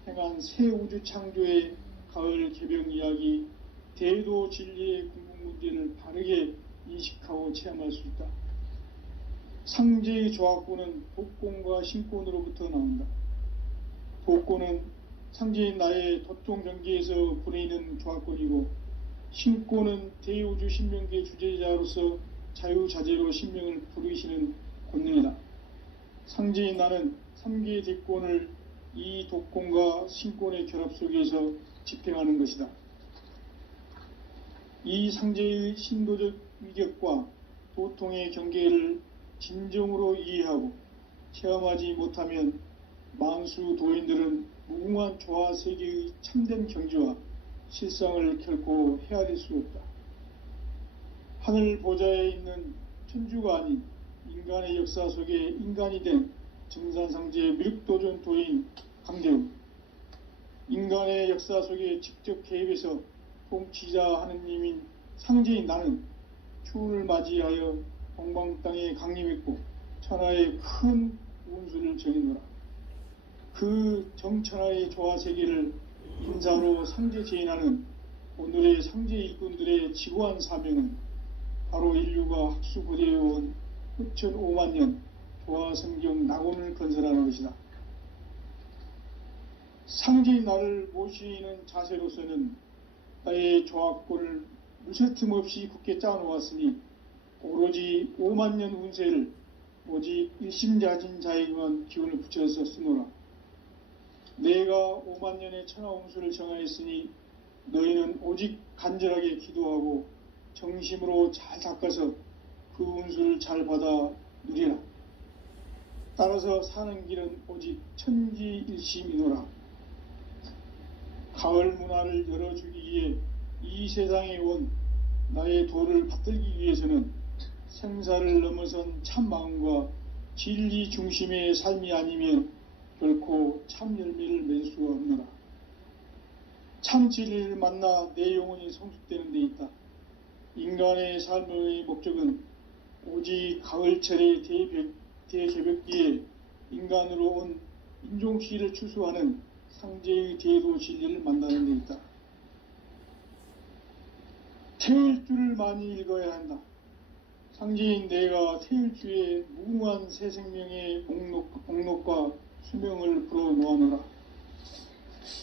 행한 새 우주 창조의 가을 개병 이야기, 대도 진리의 궁극 문제를 바르게 인식하고 체험할 수 있다. 상제의 조합권은 독권과 신권으로부터 나온다. 독권은 상제인 나의 도통 경계에서 보내는 조합권이고, 신권은 대우주 신명계 주제자로서 자유자재로 신명을 부르시는 권능이다. 상제인 나는 3개의 대권을 이 독권과 신권의 결합 속에서 집행하는 것이다. 이 상제의 신도적 위격과 도통의 경계를 진정으로 이해하고 체험하지 못하면 만수 도인들은 무궁한 조화 세계의 참된 경지와 실상을 결코 헤아릴 수 없다. 하늘 보좌에 있는 천주가 아닌 인간의 역사 속에 인간이 된 정산상제의 미륵도전 도인 강대우, 인간의 역사 속에 직접 개입해서 통치자 하느님인 상제인 나는 추운을 맞이하여 동방 땅에 강림했고 천하의 큰 운수를 전해노라. 그 정천하의 조화 세계를 인사로 상제 제인하는 오늘의 상제 일꾼들의 지고한 사명은 바로 인류가 학수고대해온 후천 5만 년 조화성경 낙원을 건설하는 것이다. 상제인 나를 모시는 자세로서는 나의 조합권을 무쇠틈 없이 굳게 짜놓았으니 오로지 5만 년 운세를 오직 일심자진 자에게만 기운을 붙여서 쓰노라. 내가 5만 년의 천하 운수를 정하였으니 너희는 오직 간절하게 기도하고 정심으로 잘 닦아서 그 운수를 잘 받아 누리라. 따라서 사는 길은 오직 천지일심이노라. 가을 문화를 열어주기 위해 이 세상에 온 나의 도를 받들기 위해서는 생사를 넘어선 참 마음과 진리 중심의 삶이 아니면 결코 참 열매를 맺을 수가 없노라. 참 진리를 만나 내 영혼이 성숙되는 데 있다. 인간의 삶의 목적은 오직 가을철의 대개벽기에 인간으로 온 인종시를 추수하는 상제의 대도 진리를 만나는 데 있다. 태일주를 많이 읽어야 한다. 상제인 내가 태일주의 무궁한 새 생명의 목록과 수명을 불어놓아노라.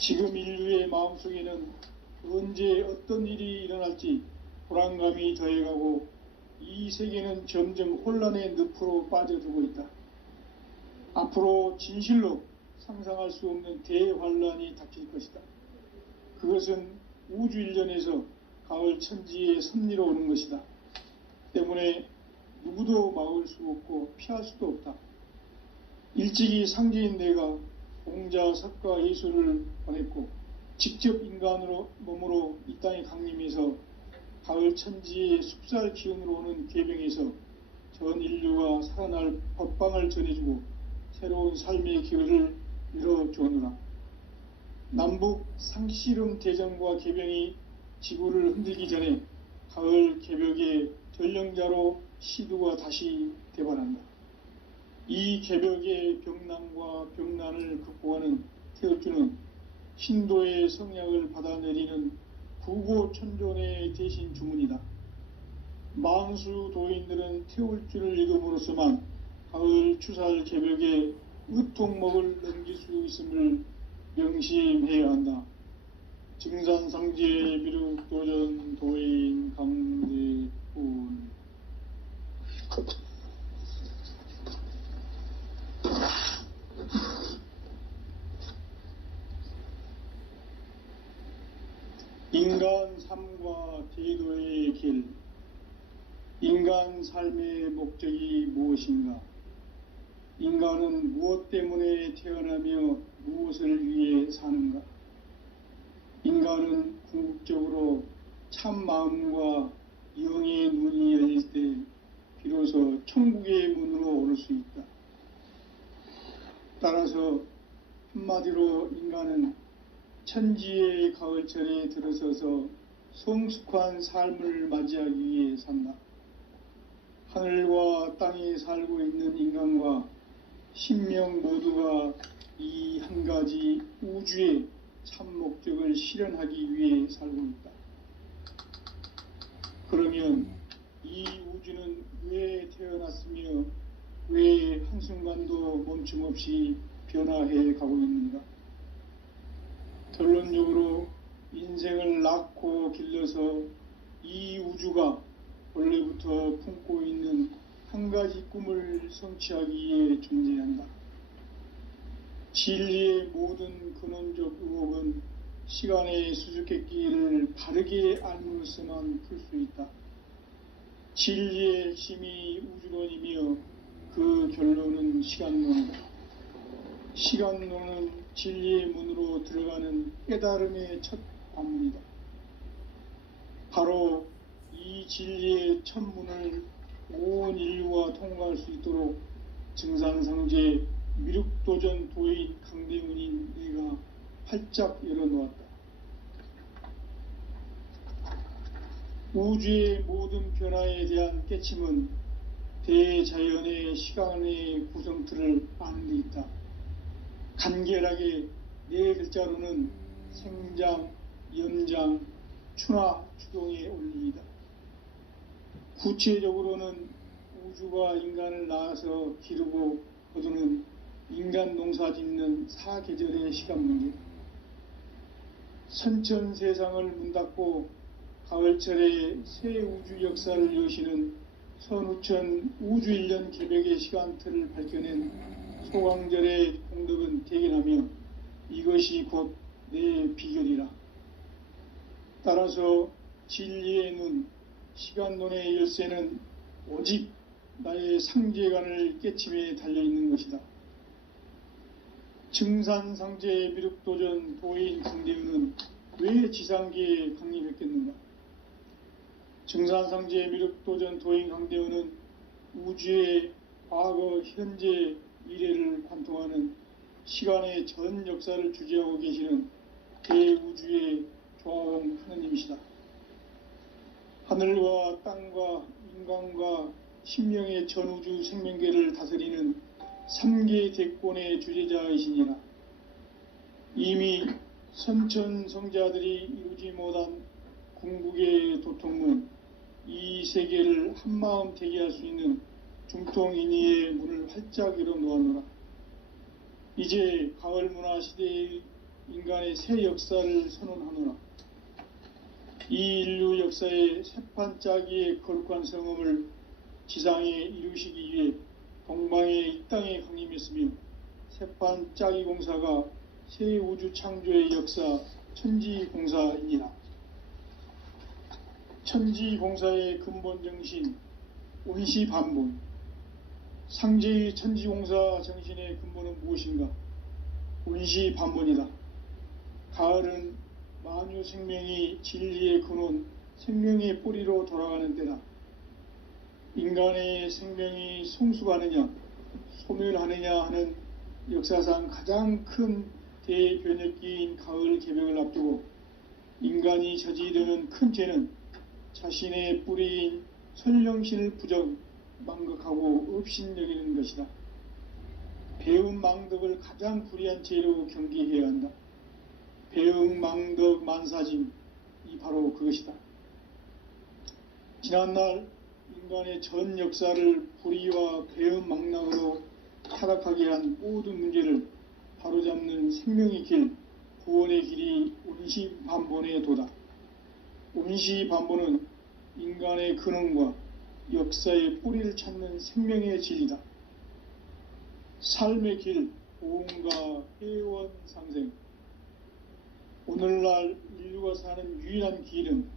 지금 인류의 마음속에는 언제 어떤 일이 일어날지 불안감이 더해가고 이 세계는 점점 혼란의 늪으로 빠져들고 있다. 앞으로 진실로 상상할 수 없는 대환란이 닥칠 것이다. 그것은 우주 일전에서 가을 천지의 섭리로 오는 것이다. 때문에 누구도 막을 수 없고 피할 수도 없다. 일찍이 상제인 내가 공자, 석가, 예수를 보냈고 직접 인간으로 몸으로 이 땅에 강림해서 가을 천지의 숲살 기운으로 오는 궤병에서 전 인류가 살아날 법방을 전해주고 새로운 삶의 기회를 열어주었노라. 남북 상씨름 대전과 개병이 지구를 흔들기 전에 가을 개벽의 전령자로 시두가 다시 대발한다. 이 개벽의 병난과 병난을 극복하는 태엽주는 신도의 성약을 받아내리는 구고천존의 대신 주문이다. 만수 도인들은 태울주를 읽음으로써만 가을 추살 개벽의 의통목을 넘길 수 있음을 명심해야 한다. 증산상제 미륵도전 도인 강대훈. 인간 삶과 제도의 길. 인간 삶의 목적이 무엇인가? 인간은 무엇 때문에 태어나며 무엇을 위해 사는가? 인간은 궁극적으로 참 마음과 영의 눈이 열릴 때 비로소 천국의 문으로 오를 수 있다. 따라서 한마디로 인간은 천지의 가을철에 들어서서 성숙한 삶을 맞이하기 위해 산다. 하늘과 땅에 살고 있는 인간과 신명 모두가 이 한 가지 우주의 참 목적을 실현하기 위해 살고 있다. 그러면 이 우주는 왜 태어났으며 왜 한순간도 멈춤 없이 변화해 가고 있는가? 결론적으로 인생을 낳고 길러서 이 우주가 원래부터 품고 있는 한 가지 꿈을 성취하기 위해 존재한다. 진리의 모든 근원적 의혹은 시간의 수수께끼를 바르게 알므로서만 풀 수 있다. 진리의 핵심이 우주론이며 그 결론은 시간론이다. 시간론은 진리의 문으로 들어가는 깨달음의 첫 관문이다. 바로 이 진리의 첫 문을 온 인류가 통과할 수 있도록 증산상제 미륵도전 도인 강대문인 내가 활짝 열어놓았다. 우주의 모든 변화에 대한 깨침은 대자연의 시간의 구성틀을 아는 데 있다. 간결하게 네 글자로는 생장, 연장, 추나 추동의 원리이다. 구체적으로는 우주가 인간을 낳아서 기르고 거두는 인간 농사 짓는 사계절의 시간문제, 선천 세상을 문 닫고 가을철에 새 우주 역사를 여시는 선우천 우주일년 개벽의 시간틀을 밝혀낸 소강절의 공덕은 대견하며 이것이 곧 내 비결이라. 따라서 진리의 눈, 시간론의 열쇠는 오직 나의 상제관을 깨침에 달려있는 것이다. 증산상제 미륵도전 도인 강대은은 왜 지상계에 강림했겠는가? 증산상제 미륵도전 도인 강대은은 우주의 과거, 현재, 미래를 관통하는 시간의 전 역사를 주재하고 계시는 대우주의 조화원 하느님이시다. 하늘과 땅과 인간과 신명의 전우주 생명계를 다스리는 3계 대권의 주재자이시니라. 이미 선천성자들이 이루지 못한 궁극의 도통문, 이 세계를 한마음 되게 할 수 있는 중통인의의 문을 활짝 열어놓았노라. 이제 가을 문화 시대의 인간의 새 역사를 선언하노라. 이 인류 역사의 새판짜기의 거룩한 성음을 지상에 이루시기 위해 동방의 이 땅에 강림했으며 새판짜기 공사가 새 우주 창조의 역사 천지공사이니라. 천지공사의 근본 정신 온시반본, 상제의 천지공사 정신의 근본은 무엇인가? 온시반본이다. 가을은 만유 생명이 진리의 근원, 생명의 뿌리로 돌아가는 때다. 인간의 생명이 성숙하느냐, 소멸하느냐 하는 역사상 가장 큰 대변혁기인 가을 개벽을 앞두고 인간이 저지르는 큰 죄는 자신의 뿌리인 선령신을 부정, 망극하고 업신여기는 것이다. 배움 망덕을 가장 불의한 죄로 경계해야 한다. 배움 망덕 만사짐, 이 바로 그것이다. 지난날 인간의 전 역사를 불의와 배움 망락으로 타락하게 한 모든 문제를 바로잡는 생명의 길, 구원의 길이 온시반본의 도다. 온시반본은 인간의 근원과 역사의 뿌리를 찾는 생명의 진리다. 삶의 길, 보험과 회원 상생. 오늘날 인류가 사는 유일한 길은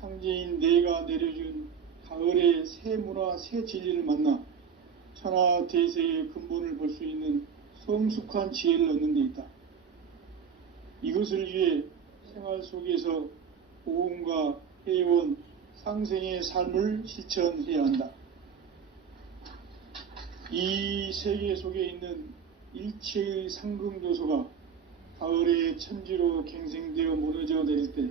상제인 내가 내려준 가을의 새 문화, 새 진리를 만나 천하대세의 근본을 볼 수 있는 성숙한 지혜를 얻는 데 있다. 이것을 위해 생활 속에서 보험과 회원, 상생의 삶을 실천해야 한다. 이 세계 속에 있는 일체의 상금요소가 가을의 천지로 갱생되어 무너져 내릴 때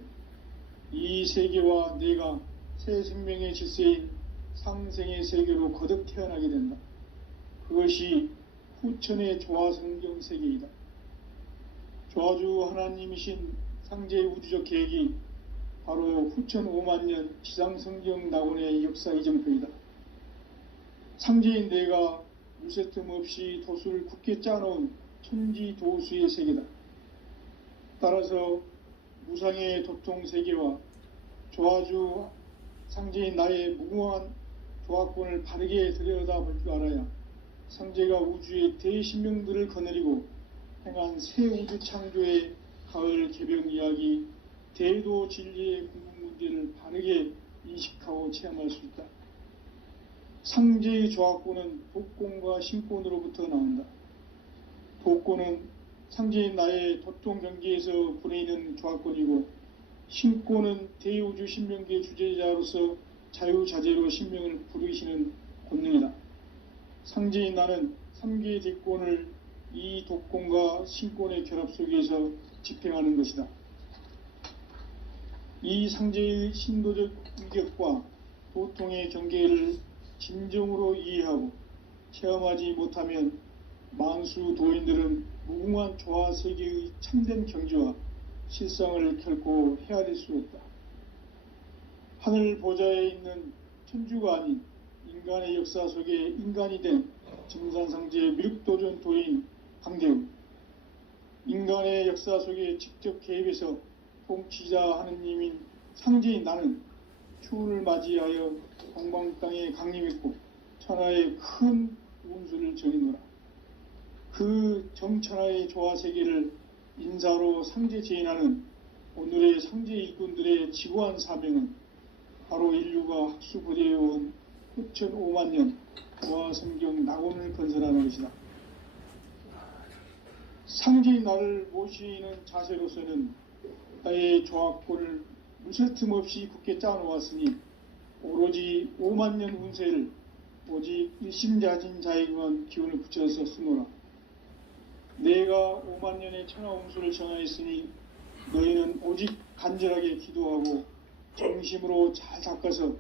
이 세계와 내가 새 생명의 질서인 상생의 세계로 거듭 태어나게 된다. 그것이 후천의 조화성경 세계이다. 조화주 하나님이신 상제의 우주적 계획이 바로 후천 5만년 지상성경 낙원의 역사 이정표이다. 상제인 내가 물새틈 없이 도수를 굳게 짜놓은 천지도수의 세계다. 따라서 무상의 도통 세계와 조화주 상제인 나의 무궁한 조화권을 바르게 들여다볼 줄 알아야 상제가 우주의 대신명들을 거느리고 행한 새 우주 창조의 가을 개벽 이야기, 대도 진리의 궁극 문제를 바르게 인식하고 체험할 수 있다. 상제의 조화권은 독권과 신권으로부터 나온다. 독권은 상제인 나의 도통 경계에서 부내있는 조화권이고, 신권은 대우주 신명계의 주제자로서 자유자재로 신명을 부르시는 권능이다. 상제인 나는 3개의 대권을 이 독권과 신권의 결합 속에서 집행하는 것이다. 이 상제의 신도적 위격과 도통의 경계를 진정으로 이해하고 체험하지 못하면 만수 도인들은 무궁한 조화 세계의 참된 경지와 실상을 결코 헤아릴 수 없다. 하늘 보좌에 있는 천주가 아닌 인간의 역사 속에 인간이 된 증산상제의 미륵도전 도인 강대우, 인간의 역사 속에 직접 개입해서 통치자 하느님인 상제인 나는 추운을 맞이하여 동방 땅에 강림했고 천하의 큰 운수를 전이노라. 그 정천하의 조화 세계를 인사로 상제 제인하는 오늘의 상제 일꾼들의 지고한 사명은 바로 인류가 학수부대해온 흡천 5만 년 조화 성경 낙원을 건설하는 것이다. 상제인 나를 모시는 자세로서는 나의 조화권을 물새틈 없이 굳게 짜놓았으니 오로지 5만 년 운세를 오직 일심자진 자에게만 기운을 붙여서 쓰노라. 내가 5만 년의 천하 운수를 정하였으니 너희는 오직 간절하게 기도하고 정심으로 잘 닦아서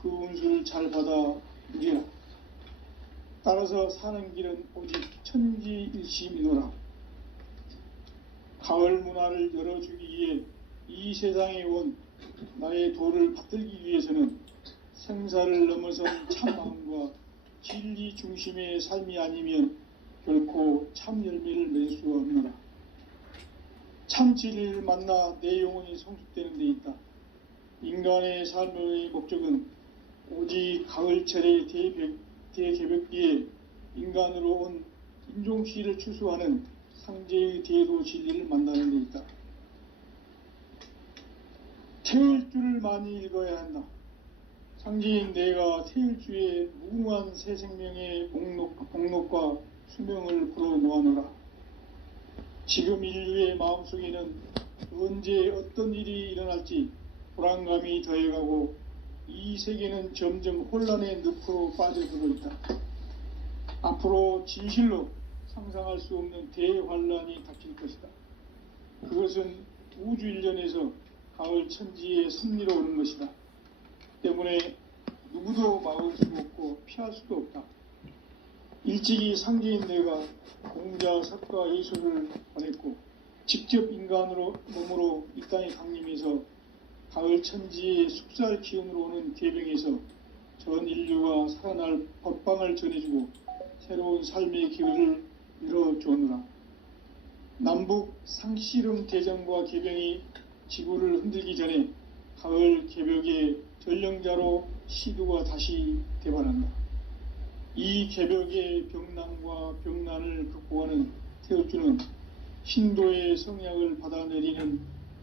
그 운수를 잘 받아 누리라. 따라서 사는 길은 오직 천지일심이노라. 가을 문화를 열어주기 위해 이 세상에 온 나의 도를 받들기 위해서는 생사를 넘어선 참마음과 진리 중심의 삶이 아니면 결코 참 열매를 맺을 수 없노라. 참 진리를 만나 내 영혼이 성숙되는 데 있다. 인간의 삶의 목적은 오직 가을철의 대개벽기에 인간으로 온 인종씨를 추수하는 상제의 대도 진리를 만나는 데 있다. 태일주를 많이 읽어야 한다. 상제인 내가 태일주의 무궁한 새 생명의 목록과 수명을 불어놓아노라. 지금 인류의 마음속에는 언제 어떤 일이 일어날지 불안감이 더해가고 이 세계는 점점 혼란의 늪으로 빠져들고 있다. 앞으로 진실로 상상할 수 없는 대환란이 닥칠 것이다. 그것은 우주 일련에서 가을 천지의 섭리로 오는 것이다. 때문에 누구도 막을 수 없고 피할 수도 없다. 일찍이 상제인 내가 공자, 석가, 예수를 보냈고 직접 인간으로 몸으로 이 땅에 강림해서 가을 천지의 숙살 기운으로 오는 계병에서 전 인류가 살아날 법방을 전해주고 새로운 삶의 기회를 열어주느라. 남북 상씨름 대전과 계병이 지구를 흔들기 전에 가을 개벽의 전령자로 시두가 다시 개발한다. 이 개벽의 병난과 병난을 극복하는 태울주는 신도의 성약을 받아내리는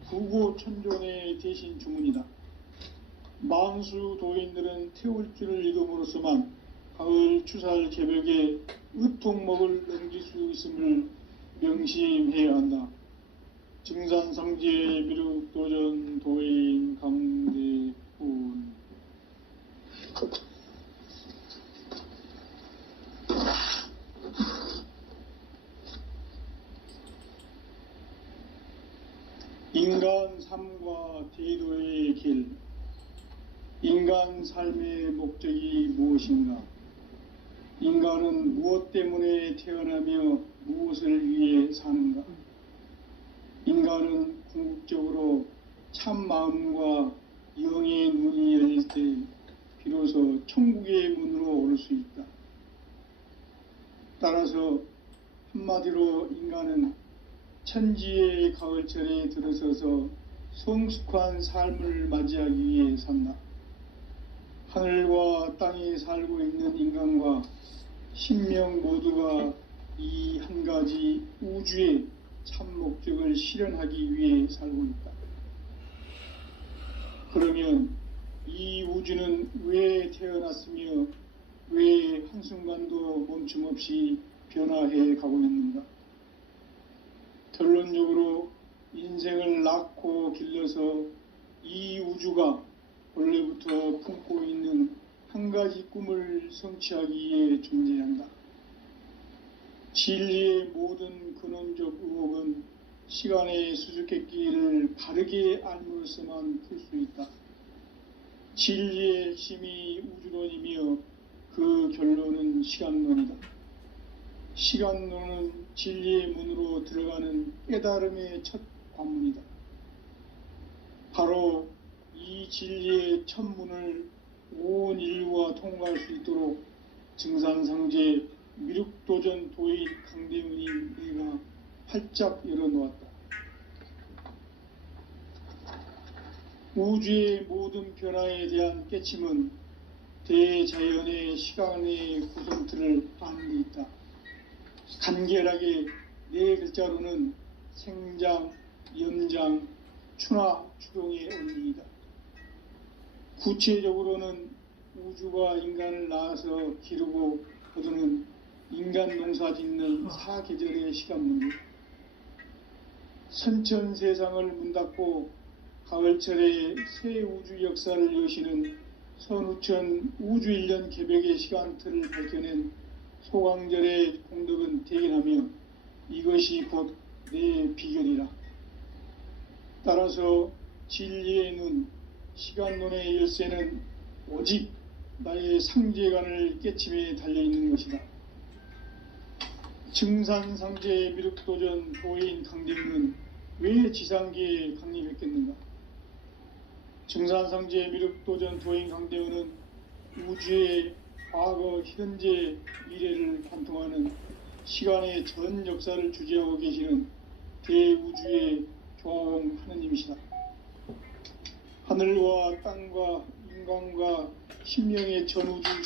구고천존의 대신 주문이다. 만수 도인들은 태울주를 읽음으로써만 가을 추살 개벽의 의통목을 넘길 수 있음을 명심해야 한다. 증산상제 미륵도전 도인 강대훈. 인간 삶과 대도의 길. 인간 삶의 목적이 무엇인가? 인간은 무엇 때문에 태어나며 무엇을 위해 사는가? 인간은 궁극적으로 참 마음과 영의 눈이 열릴 때 비로소 천국의 문으로 오를 수 있다. 따라서 한마디로 인간은 천지의 가을철에 들어서서 성숙한 삶을 맞이하기 위해 산다. 하늘과 땅에 살고 있는 인간과 신명 모두가 이 한 가지 우주의 참 목적을 실현하기 위해 살고 있다. 그러면 이 우주는 왜 태어났으며 왜 한순간도 멈춤 없이 변화해 가고 있는가? 결론적으로 인생을 낳고 길러서 이 우주가 원래부터 품고 있는 한 가지 꿈을 성취하기 위해 존재한다. 진리의 모든 근원적 의혹은 시간의 수수께끼를 바르게 알므로써만 풀 수 있다. 진리의 핵심이 우주론이며 그 결론은 시간론이다. 시간론은 진리의 문으로 들어가는 깨달음의 첫 관문이다. 바로 이 진리의 첫 문을 온 인류가 통과할 수 있도록 증산상제 미륵도전 도인 강대문이 내가 활짝 열어놓았다. 우주의 모든 변화에 대한 깨침은 대자연의 시간의 구성틀을 아는 데 있다. 간결하게 네 글자로는 생장, 연장, 추나 추동의 원리이다. 구체적으로는 우주가 인간을 낳아서 기르고 거두는 인간 농사 짓는 사계절의 시간문이다. 선천세상을 문닫고 가을철에 새 우주 역사를 여시는 선우천 우주일년 개벽의 시간틀을 밝혀낸 소강절의 공덕은 대견하며 이것이 곧 내 비결이라. 따라서 진리의 눈, 시간론의 열쇠는 오직 나의 상제관을 깨침에 달려있는 것이다. 증산상제 미륵도전 도인 강대문은 왜 지상계에 강림했겠는가? 증산상제 미륵도전 도인 강대문은 우주의 과거, 현재, 미래를 관통하는 시간의 전 역사를 주재하고 계시는 대우주의 조화공 하느님이시다. 하늘과 땅과 인간과 신명의 전우주